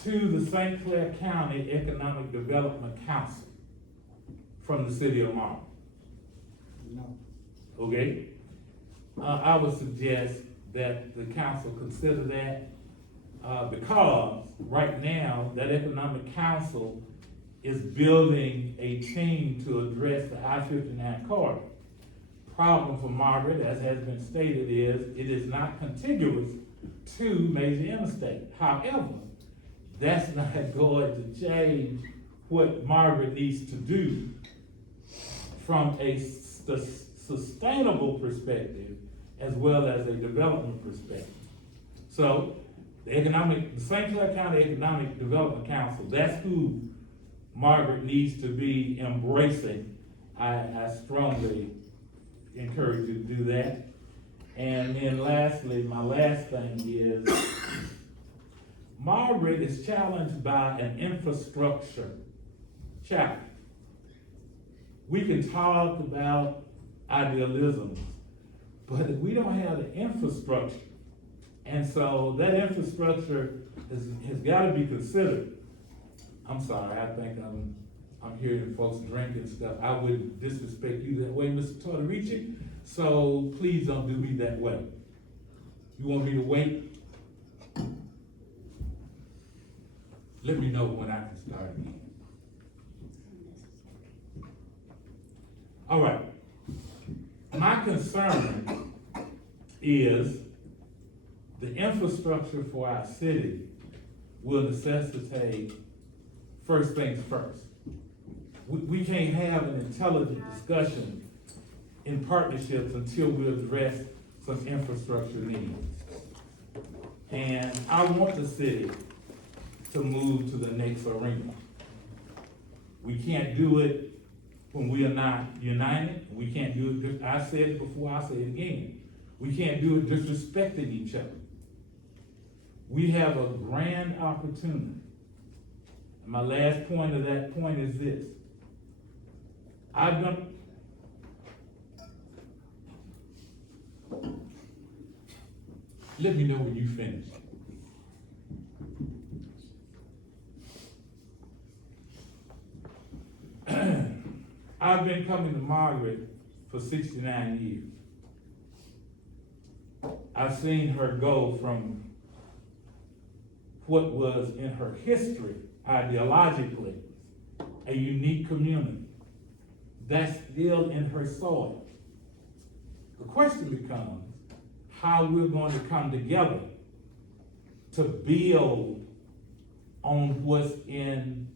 to the St. Clair County Economic Development Council from the city of Margaret? No. Okay? I would suggest that the council consider that, because right now, that economic council is building a team to address the I-59 corridor. Problem for Margaret, as has been stated, is it is not contiguous to major interstate. However, that's not going to change what Margaret needs to do from a sustainable perspective as well as a development perspective. So, the St. Clair County Economic Development Council, that's who Margaret needs to be embracing. I strongly encourage you to do that. And then lastly, my last thing is, Margaret is challenged by an infrastructure challenge. We can talk about idealism, but if we don't have the infrastructure, and so that infrastructure has gotta be considered. I'm sorry, I think I'm hearing folks drinking stuff. I wouldn't disrespect you that way, Mr. Tortorici, so please don't do me that way. You want me to wait? Let me know when I can start again. All right. My concern is the infrastructure for our city will necessitate first things first. We can't have an intelligent discussion in partnerships until we address some infrastructure needs. And I want the city to move to the next arena. We can't do it when we are not united. We can't do it, I said it before, I'll say it again. We can't do it disrespecting each other. We have a grand opportunity. And my last point of that point is this. Let me know when you finish. I've been coming to Margaret for 69 years. I've seen her go from what was in her history, ideologically, a unique community. That's still in her soil. The question becomes how we're going to come together to build on what's in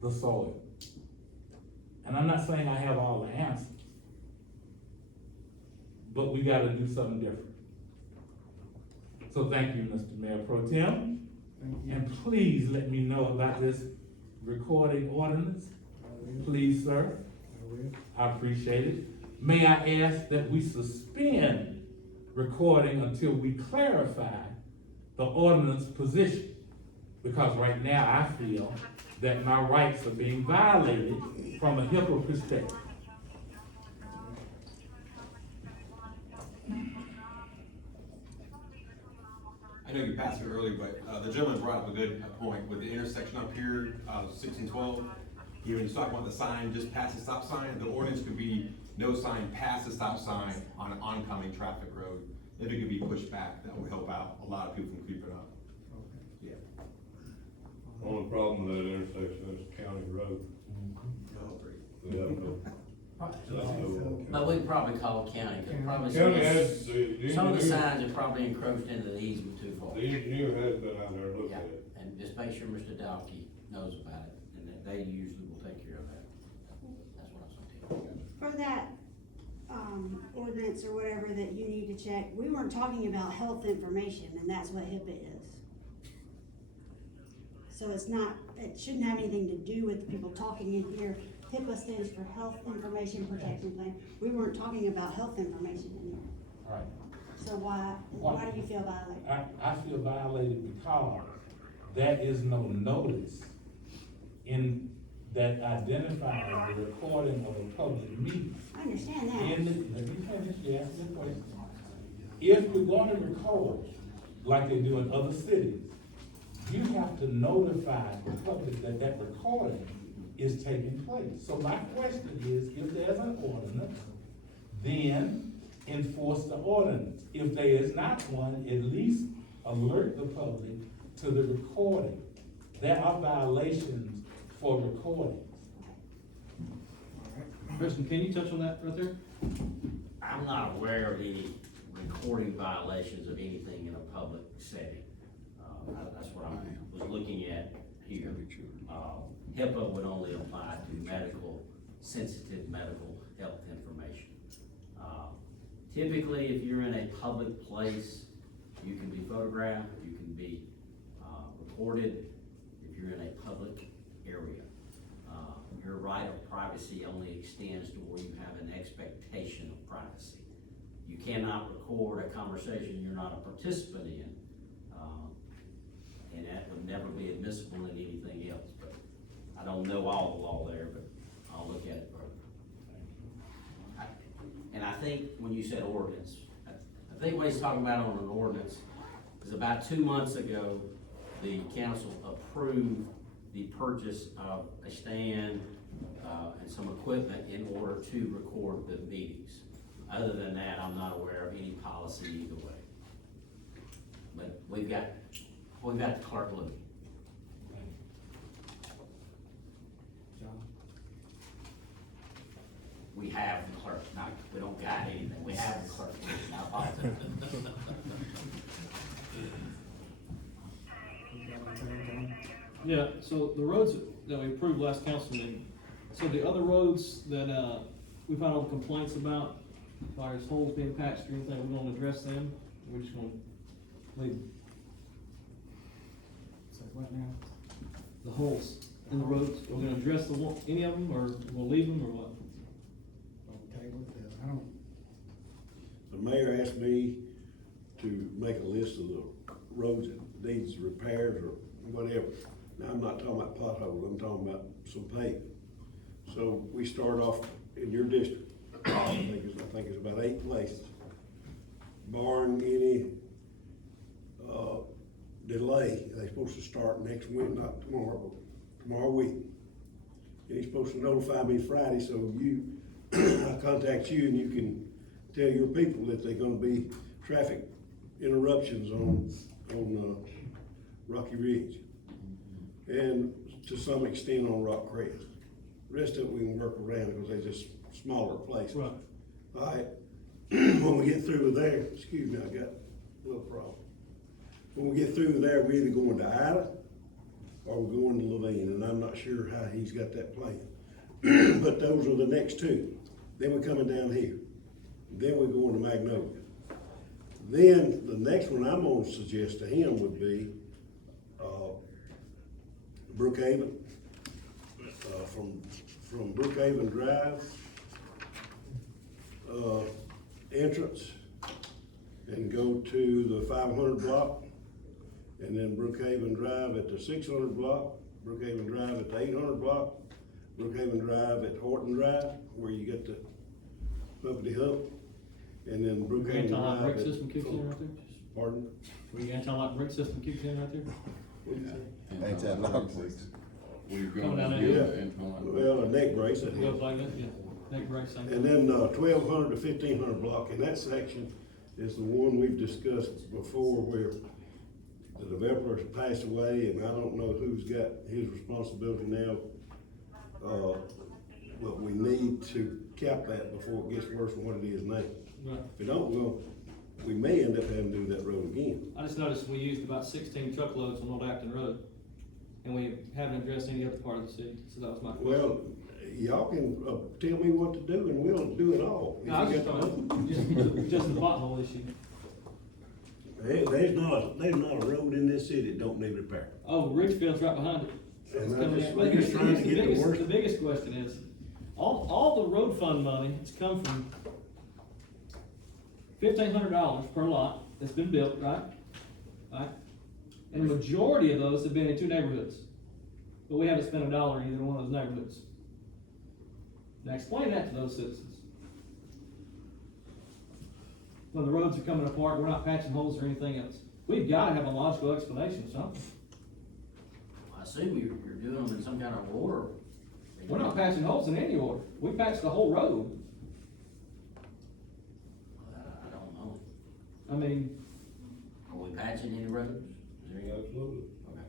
the soil. And I'm not saying I have all the answers, but we gotta do something different. So thank you, Mr. Mayor Pro Tem. Thank you. And please let me know about this recording ordinance. Please, sir. I will. I appreciate it. May I ask that we suspend recording until we clarify the ordinance position? Because right now I feel that my rights are being violated from a HIPAA perspective. I know you passed it earlier, but the gentleman brought up a good point with the intersection up here, 6 and 12. When you talk about the sign, just past the stop sign, the ordinance could be no sign past the stop sign on an oncoming traffic road. If it could be pushed back, that would help out a lot of people from creeping up. Yeah. Only problem with that intersection is county road. We have no. But we probably call county, cause probably County has, the some of the engineer, signs are probably encroached into the easement too far. the engineer has been out there looking Yeah, at it. and just make sure Mr. Dalkey knows about it, and that they usually will take care of that. That's what I was saying. For that, ordinance or whatever that you need to check, we weren't talking about health information, and that's what HIPAA is. So it's not, it shouldn't have anything to do with people talking in here. HIPAA stands for Health Information Protection Plan. We weren't talking about health information in here. All right. So why do you feel violated? I feel violated because there is no notice in that identifies the recording of a public meeting. I understand that. Let me finish, you asked me a question. if you're gonna record, like they do in other cities, you have to notify the public that that recording is taking place. So my question is, if there's an ordinance, then enforce the ordinance. If there is not one, at least alert the public to the recording. There are violations for recordings. Kristen, can you touch on that right there? I'm not aware of any recording violations of anything in a public setting. That's what I was looking at here. HIPAA would only apply to sensitive medical health information. Typically, if you're in a public place, you can be photographed, you can be recorded if you're in a public area. Your right of privacy only extends to where you have an expectation of privacy. You cannot record a conversation you're not a participant in, and that would never be admissible in anything else. But I don't know all the law there, but I'll look at it further. And I think when you said ordinance, I think what he's talking about on an ordinance is about 2 months ago, the council approved the purchase of a stand and some equipment in order to record the meetings. Other than that, I'm not aware of any policy either way. But we've got the clerk looking. We have the clerk, we don't got anything, we have the clerk looking, I apologize. Yeah, so the roads that we approved last council meeting, so the other roads that, we've had all complaints about, like there's holes being patched or anything, we're gonna address them, we're just gonna leave them. So what now? The holes in the roads, we're gonna address any of them, or we'll leave them, or what? Okay, with this, I don't, The mayor asked me to make a list of the roads that needs repairs or whatever. Now, I'm not talking about potholes, I'm talking about some paving. So we start off in your district, I think it's about 8 places. Barring any, delay, they're supposed to start next week, not tomorrow, but tomorrow week. And he's supposed to notify me Friday, so I contact you and you can tell your people that they're gonna be traffic interruptions on Rocky Ridge. And to some extent on Rock Crest. The rest of it we can work around because they're just smaller places. Right. All right, when we get through with there, excuse me, I got a little problem. When we get through with there, we're either going to Ida or we're going to Levine, and I'm not sure how he's got that planned. But those are the next 2. Then we're coming down here. Then we're going to Magnolia. Then the next one I'm gonna suggest to him would be, Brookhaven. From Brookhaven Drive, entrance, and go to the 500 block, and then Brookhaven Drive at the 600 block, Brookhaven Drive at the 800 block, Brookhaven Drive at Horton Drive, where you get the Humpty Hump, and then Brookhaven Drive. Brick system kicks in right there? Pardon? Were you anti-lock brick system kicks in right there? Anti-lock bricks. Coming down that Yeah, hill? well, a neck brace. It goes like that, yeah, neck brace, same And thing. then 1200 to 1500 block, and that section is the one we've discussed before where the developer passed away, and I don't know who's got his responsibility now. But we need to cap that before it gets worse than what it is now. Right. If it don't go, we may end up having to do that road again. I just noticed we used about 16 truckloads on Old Acton Road, and we haven't addressed any other part of the city, so that was my question. Well, y'all can tell me what to do, and we'll do it all. No, I was If you got the money. just the pothole issue. There's not a road in this city that don't need repair. Oh, Ridgefield's right behind it. And It's coming I'm in. just trying to get the worst. The biggest question is, all the road fund money has come from $1,500 per lot that's been built, right? Right? And the majority of those have been in 2 neighborhoods. But we haven't spent a dollar in either one of those neighborhoods. Now explain that to those citizens. when the roads are coming apart, we're not patching holes or anything else. We've gotta have a logical explanation of something. I assume you're doing them in some kind of order. We're not patching holes in any order. We patched the whole road. I don't know. I mean, Are we patching any roads? Is there any? Absolutely. Okay.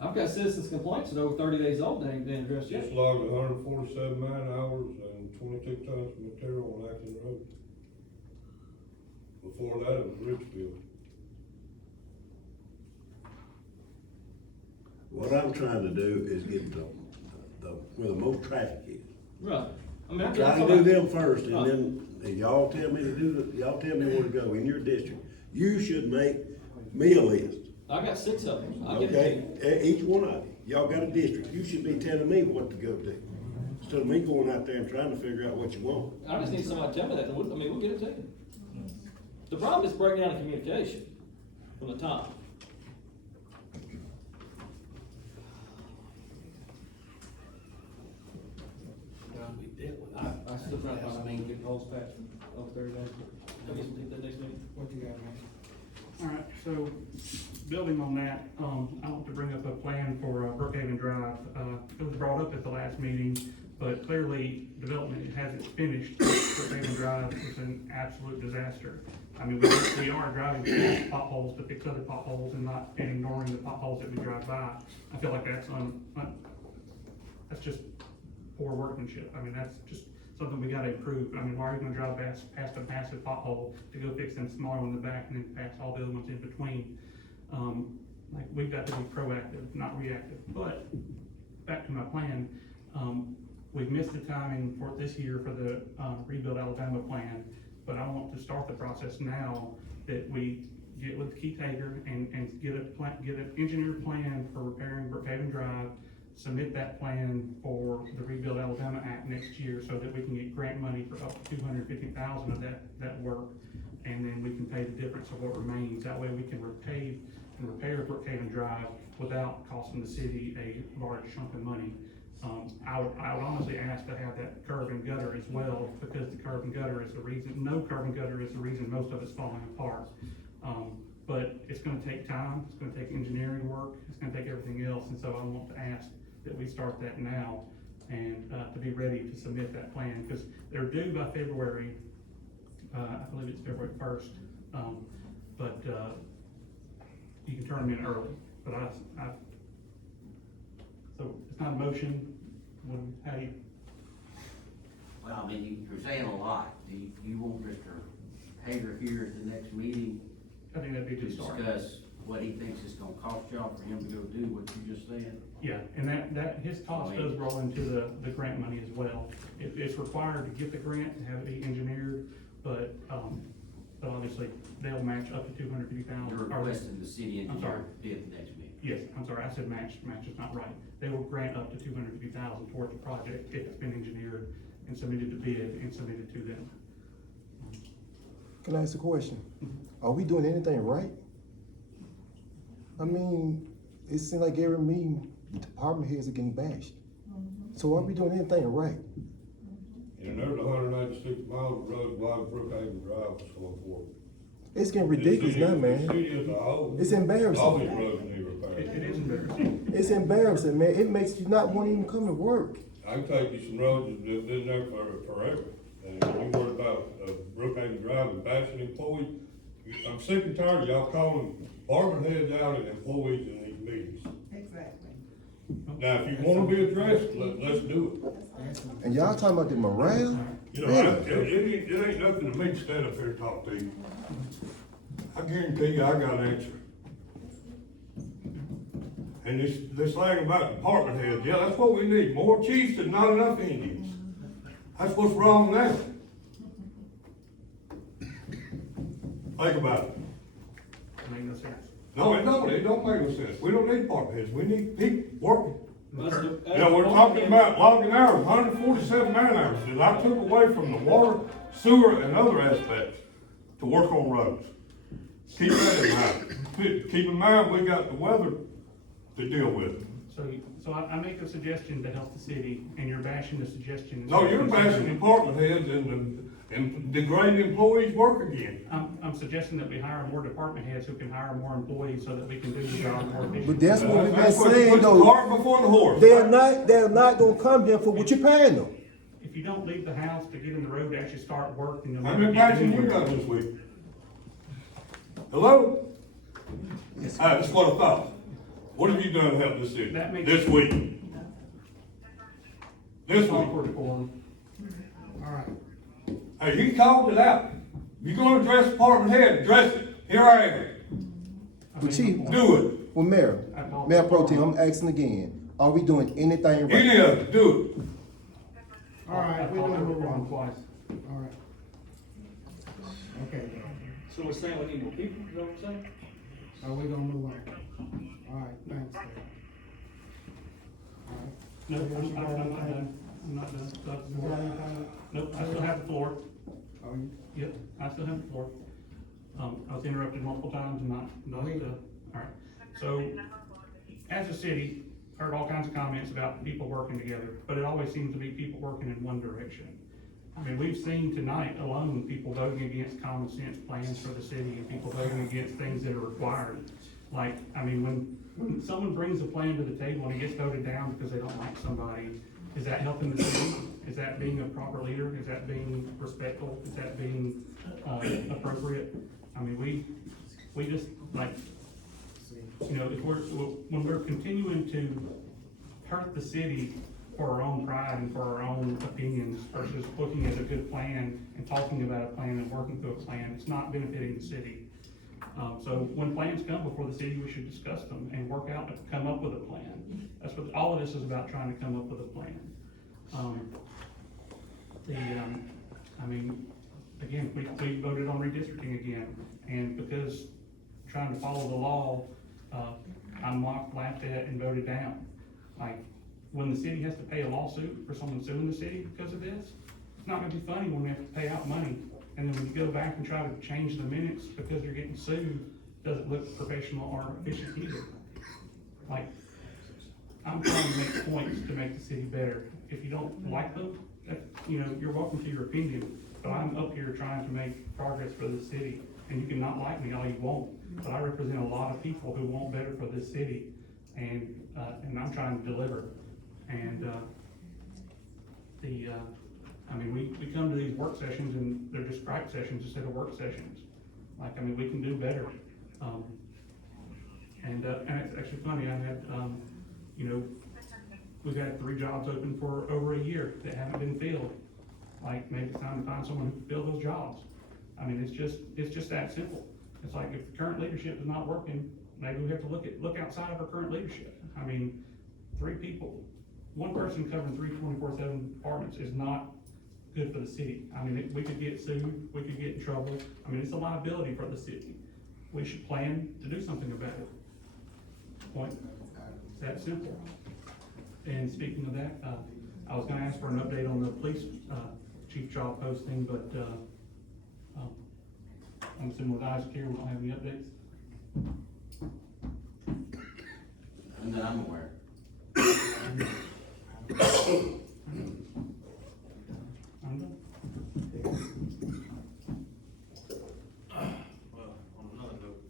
I've got citizens complaints that over 30 days old, they ain't been addressed yet. Just logged 147 man hours and 22 tons of material on Acton Road. Before that, it was Richfield. What I'm trying to do is get where the most traffic is. Right. I mean, Try to do them first, and then, and y'all tell me y'all tell me where to go in your district. You should make me a list, I got 6 of them. I'll give it to you. okay? Each one of you, y'all got a district, you should be telling me what to go to. Instead of me going out there and trying to figure out what you want. I just need somebody to tell me that, and we'll get it to you. The problem is breaking down the communication from the top. We dealt with I still trying to find a mean getting holes patched over 30 days. I'll get some that next meeting. What you got, man? All right, so building on that, I want to bring up a plan for Brookhaven Drive. It was brought up at the last meeting, but clearly development hasn't finished. Brookhaven Drive is an absolute disaster. I mean, we are driving past potholes to fix other potholes and not ignoring the potholes that we drive by. I feel like that's that's just poor workmanship. I mean, that's just something we gotta improve. I mean, why are you gonna drive past a massive pothole to go fix them smaller in the back and then pass all the other ones in between? Like, we've got to be proactive, not reactive. But, back to my plan, we've missed the timing for this year for the, Rebuild Alabama plan, but I want to start the process now that we get with Keith Hager and get an engineered plan for repairing Brookhaven Drive, submit that plan for the Rebuild Alabama Act next year so that we can get grant money for up to $250,000 of that work, and then we can pay the difference of what remains. That way we can repave and repair Brookhaven Drive without costing the city a large chunk of money. I would honestly ask to have that curb and gutter as well, because the curb and gutter is the reason, no curb and gutter is the reason most of it's falling apart. But it's gonna take time, it's gonna take engineering work, it's gonna take everything else, and so I want to ask that we start that now and, to be ready to submit that plan, because they're due by February, I believe it's February 1st, but, you can turn them in early, but so it's not a motion, how do you? Well, I mean, you're saying a lot. Do you want Mr. Hager here at the next meeting I think that'd be a to good start. discuss what he thinks it's gonna cost y'all for him to go do what you just said? Yeah, and that, his cost does roll into the grant money as well. It's required to get the grant, to have it be engineered, but obviously, they'll match up to $250,000. You're requesting the city I'm sorry. engineer to be at the next meeting. Yes, I'm sorry, I said match is not right. They will grant up to $250,000 towards the project if it's been engineered and submitted to bid and submitted to them. Can I ask a question? Are we doing anything right? I mean, it seems like every meeting, the department heads are getting bashed. So are we doing anything right? And there's 196 miles of road wide Brookhaven Drive was going for. It's getting ridiculous now, The man. city as a whole. It's embarrassing. All these roads need repairs. It is embarrassing. It's embarrassing, man. It makes you not want to even come to work. I can take you some roads that have been there forever. And you worry about Brookhaven Drive and bashing employees. I'm sick and tired of y'all calling department heads out and employees in these meetings. Exactly. Now, if you wanna be addressed, let's do it. And y'all talking about the morale? You know, Man, it ain't nothing to me to stand up here and talk to you. I guarantee you, I got an answer. And this thing about department heads, yeah, that's what we need, more chiefs and not enough Indians. That's what's wrong now. Think about it. It makes no sense. No, it don't make no sense. We don't need department heads, we need people working. That's You know, we're talking about logging hours, 147 man hours, that I took away from the water, sewer, and other aspects to work on roads. Keep that in mind. Keep in mind, we got the weather to deal with. So I make a suggestion to help the city, and you're bashing the suggestion. No, you're bashing department heads and degrading employees' work again. I'm suggesting that we hire more department heads who can hire more employees so that we can do the job more efficiently. But that's what we've been That's what saying puts the though. cart before the horse. They're not gonna come here for what you're paying them. If you don't leave the house to get in the road to actually start work, then you'll How never many get patching you anywhere. done this week? Hello? That's what I thought. What have you done to help this city That makes- this week? This Call week? for decorum. All right. Hey, you called it out. You gonna address department head, address it. Here I am. But Chief, Do it. well, Mayor Pro Tem, I'm asking again, are we doing anything right? Any of it, do it. All right, we're gonna move on. Twice. All right. Okay, So we're saying we need more people, is that what we're saying? so we're gonna move on. All right, thanks, Dave. All right. No, I'm not done. I'm not done. You got anything? Nope, I still have the floor. Oh, you, Yep, I still have the floor. I was interrupted multiple times and not, all right. So, as a city, heard all kinds of comments about people working together, but it always seems to be people working in one direction. I mean, we've seen tonight alone, people voting against common sense plans for the city and people voting against things that are required. Like, I mean, when someone brings a plan to the table and it gets voted down because they don't like somebody, is that helping the city? Is that being a proper leader? Is that being respectful? Is that being, appropriate? I mean, we just, like, you know, when we're continuing to hurt the city for our own pride and for our own opinions versus looking at a good plan and talking about a plan and working through a plan, it's not benefiting the city. So when plans come before the city, we should discuss them and work out, come up with a plan. That's what, all of this is about, trying to come up with a plan. I mean, again, we voted on redistricting again, and because trying to follow the law, I'm mocked, laughed at, and voted down. Like, when the city has to pay a lawsuit for someone suing the city because of this, it's not gonna be funny when we have to pay out money. And then when you go back and try to change the minutes because you're getting sued, doesn't look professional or efficient either. Like, I'm trying to make points to make the city better. If you don't like them, that, you know, you're welcome to your opinion, but I'm up here trying to make progress for the city. And you can not like me all you want, but I represent a lot of people who want better for this city, and I'm trying to deliver. And, I mean, we come to these work sessions and they're just gripe sessions instead of work sessions. Like, I mean, we can do better. And it's actually funny, I had, you know, we've had 3 jobs open for over a year that haven't been filled. Like, maybe it's time to find someone who can fill those jobs. I mean, it's just that simple. It's like, if the current leadership is not working, maybe we have to look outside of our current leadership. I mean, 3 people, 1 person covering 3 24/7 departments is not good for the city. I mean, we could get sued, we could get in trouble. I mean, it's a liability for the city. We should plan to do something about it. Point. It's that simple. And speaking of that, I was gonna ask for an update on the police, chief job posting, but, I'm assuming with eyes here, we don't have any updates. And that I'm aware. I'm done. Well, on another note,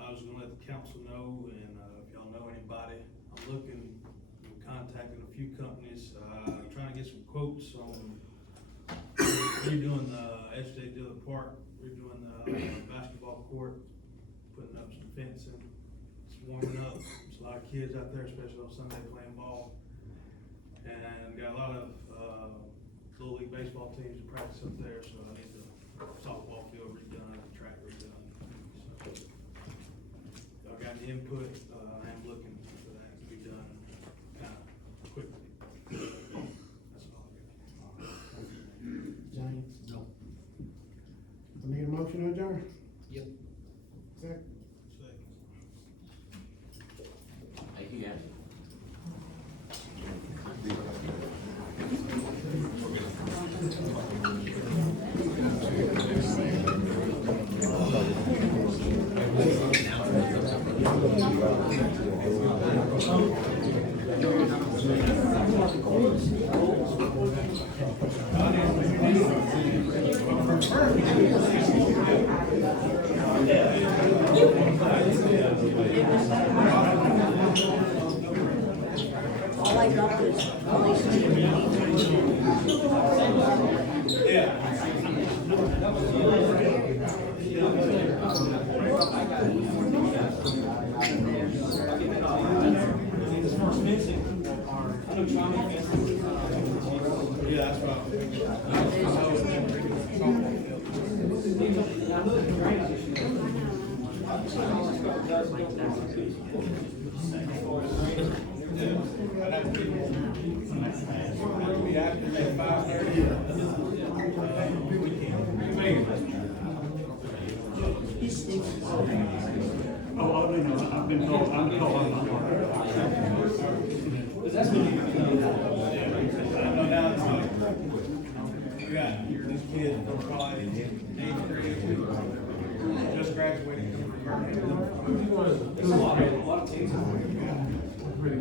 I was gonna let the council know, and, if y'all know anybody, I'm contacting a few companies, trying to get some quotes on redoing the SJ Dillon Park, redoing the basketball court, putting up some fencing. It's warming up, there's a lot of kids out there, especially on Sunday playing ball. And got a lot of, little league baseball teams to practice up there, so I need the softball field redone, the track redone. So, y'all got any input, I am looking for that to be done kinda quickly. That's all I got. James? No. I need a motion to adjourn? Yep. Second? Thank you, guys. Thank you. All I got was Yeah, that's what I've been told, I'm told I'm not. That's what we got this kid from probably 8th grade, just graduated from Birmingham. There's a lot of things. You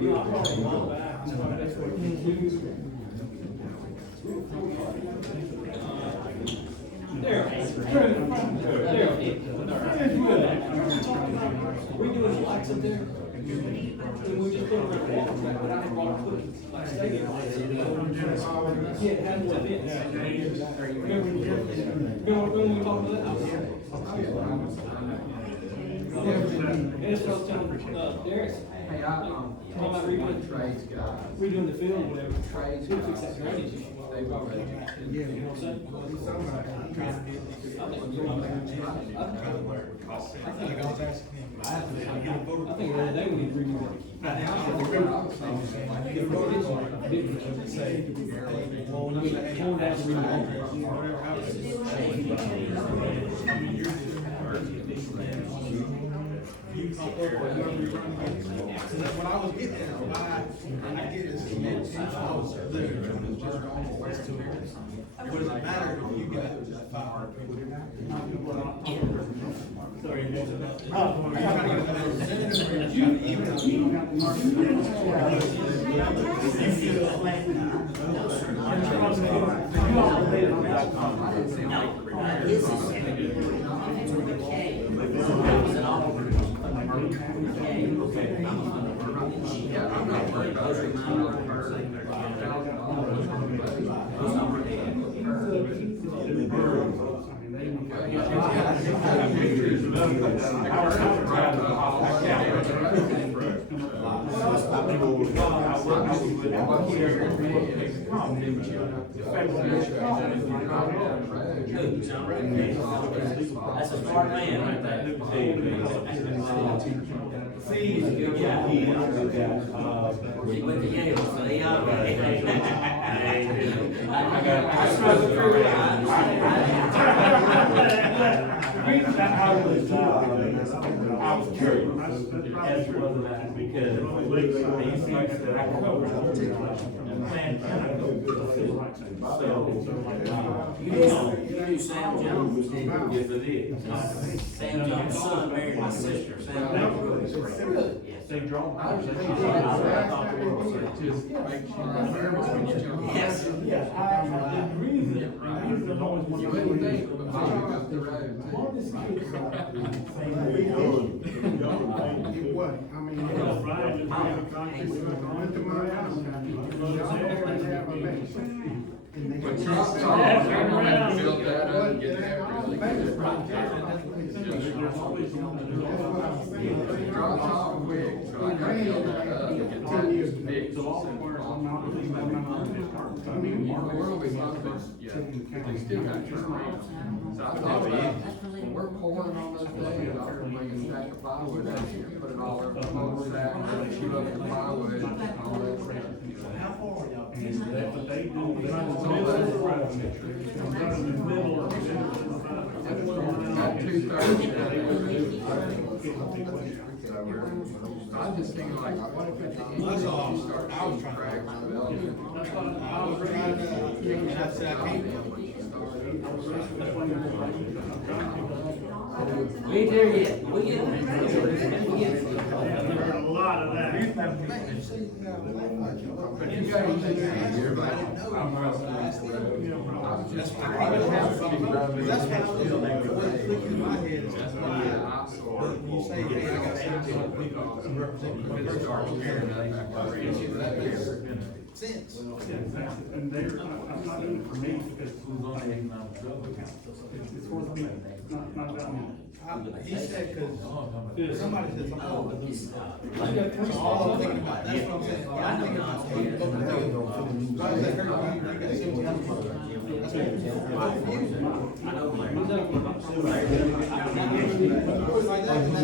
know, I'm probably a lot back. That's what There. We doing lights up there? And we just put them right there, but I brought put like stadium lights up there. Yeah, have more events. Remember when we talked about that? And it's what I was telling, Darius. Hey, Redoing the field or whatever. Trades. Who fix that drainage issue? They've already. You know what I'm saying? I think the other day we need to redo that. Torn down to redo What I was getting at, why I get this what does it matter if you got 500 people? I'm not worried about it. That's a smart man right there. See, he's a good guy. He went to Yale, so he already. I struggled through it. I was curious as to whether that, because these things that I cover, and plan kind of go good. So, You knew Sam Jones? yes, it is. Sam Jones' son married my sister, Sam Jones. They draw. Yes. Yes, the reason is always one of the reasons. It wasn't, I mean, went to my house, y'all always have a mess. And they But just- Trump built that up and get after it. That's what I'm saying. Drop off quick, so I got to build that up and get 10 years that ago. fixed. I mean, the world is not fixed yet, they still got turnarounds. So I thought about, when we're pouring on those days, I was gonna bring a stack of plywood out here, put it all over the whole stack, shoot up the plywood and all that stuff. But they do, they don't know that's right in the middle of the. Got 2/3 down there. I was just thinking like, what if at the end, you start seeing cracks developing? I was trying to, and I said, I can't. We ain't there yet. We get there. have people. But you guys, That's what I was doing, like, what's clicking in my head is that's why, but when you say, hey, I got 17 people representing my first that makes sense. And they're, I'm not doing it for me because who's on the economic development council. It's for me, not about me. He said, cause somebody said something. So All I'm thinking about, that's what I'm saying, all I'm thinking about, is looking at the, guys that heard you, you got 17 That's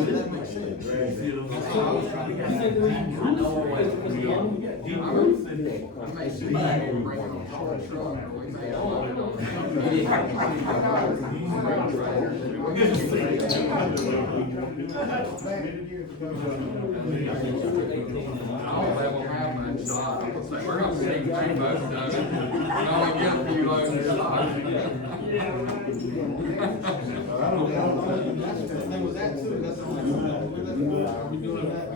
that makes sense. That's all I was trying to get at. I know what we're gonna take three votes, though. We only get a few votes. That's the thing with that too, that's the only, are we doing that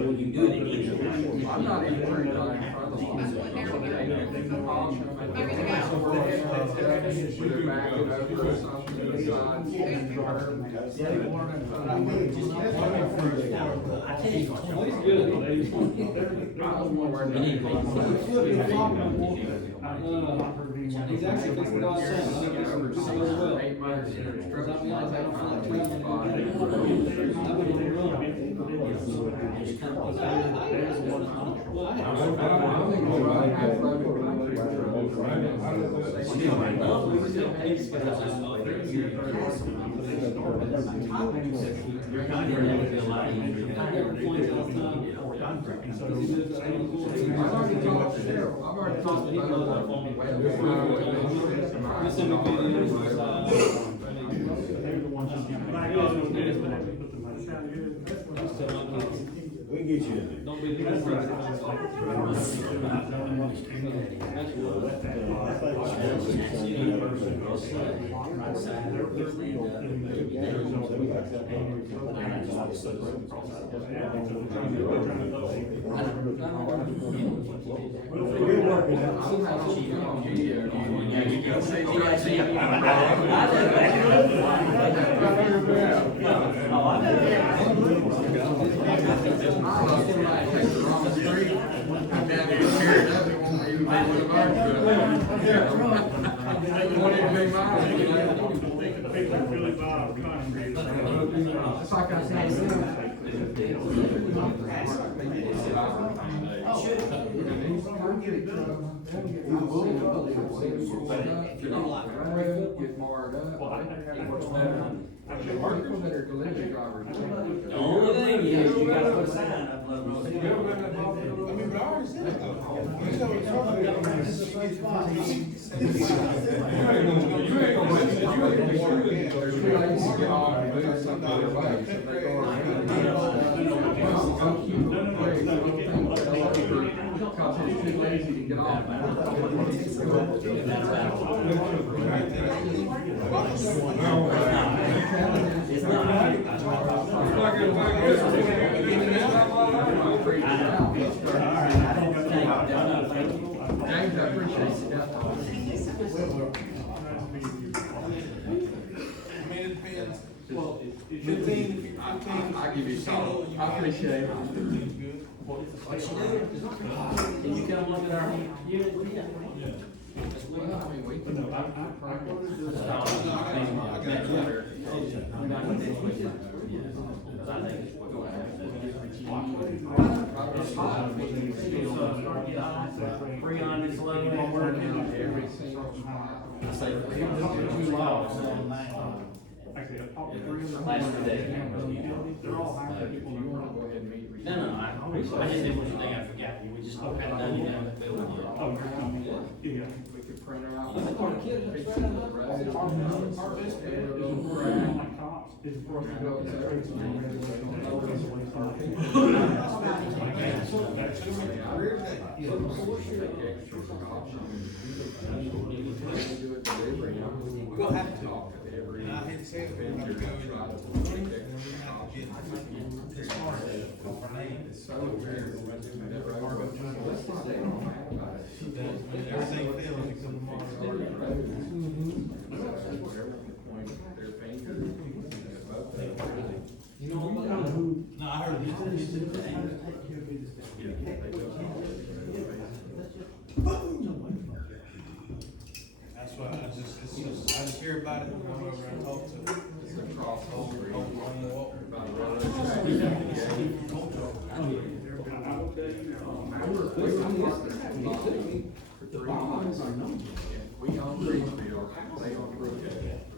because you do it again. I'm not even worried about it. Whether back it over or something to the side. I tell you what, It's good. He's actually fixing to go outside. I think that's going to go well. Because I'll be honest, I don't feel like traveling. I wouldn't even run. I've already talked to We can get you in there. Don't be the best It's like I said. Get marred up. Workers that are delivery drivers. The only thing is, you gotta put a sign up. I mean, but I already said it though. You said it's probably, this is the first spot. You ain't gonna let it, you ain't gonna work it. I used to get off and do something other way, so they go because it's too lazy to get off. It's not. James, I appreciate you. I mean, it depends. Well, 15, I'll give you a call. I appreciate it. Can you come look at our unit? Well, I mean, we can. Free on this loan, I'm working. Every single. I say, Actually, I've talked to three of them. Last day. They're all hiring people. You wanna go ahead and meet? No, I just didn't want you to think I forgot you, we just haven't done it down the building yet. Oh, yeah. We could print out. Is it for the kids? Is it for my cops? Is it for we'll have to. said, we're gonna go to the and we're gonna have to get this far off our name. It's so weird. Margaret, when everything fails, you come to Margaret. No, I heard it. That's why I just hear about it, and go over and talk to them. We on Greenfield, they on Brookhaven.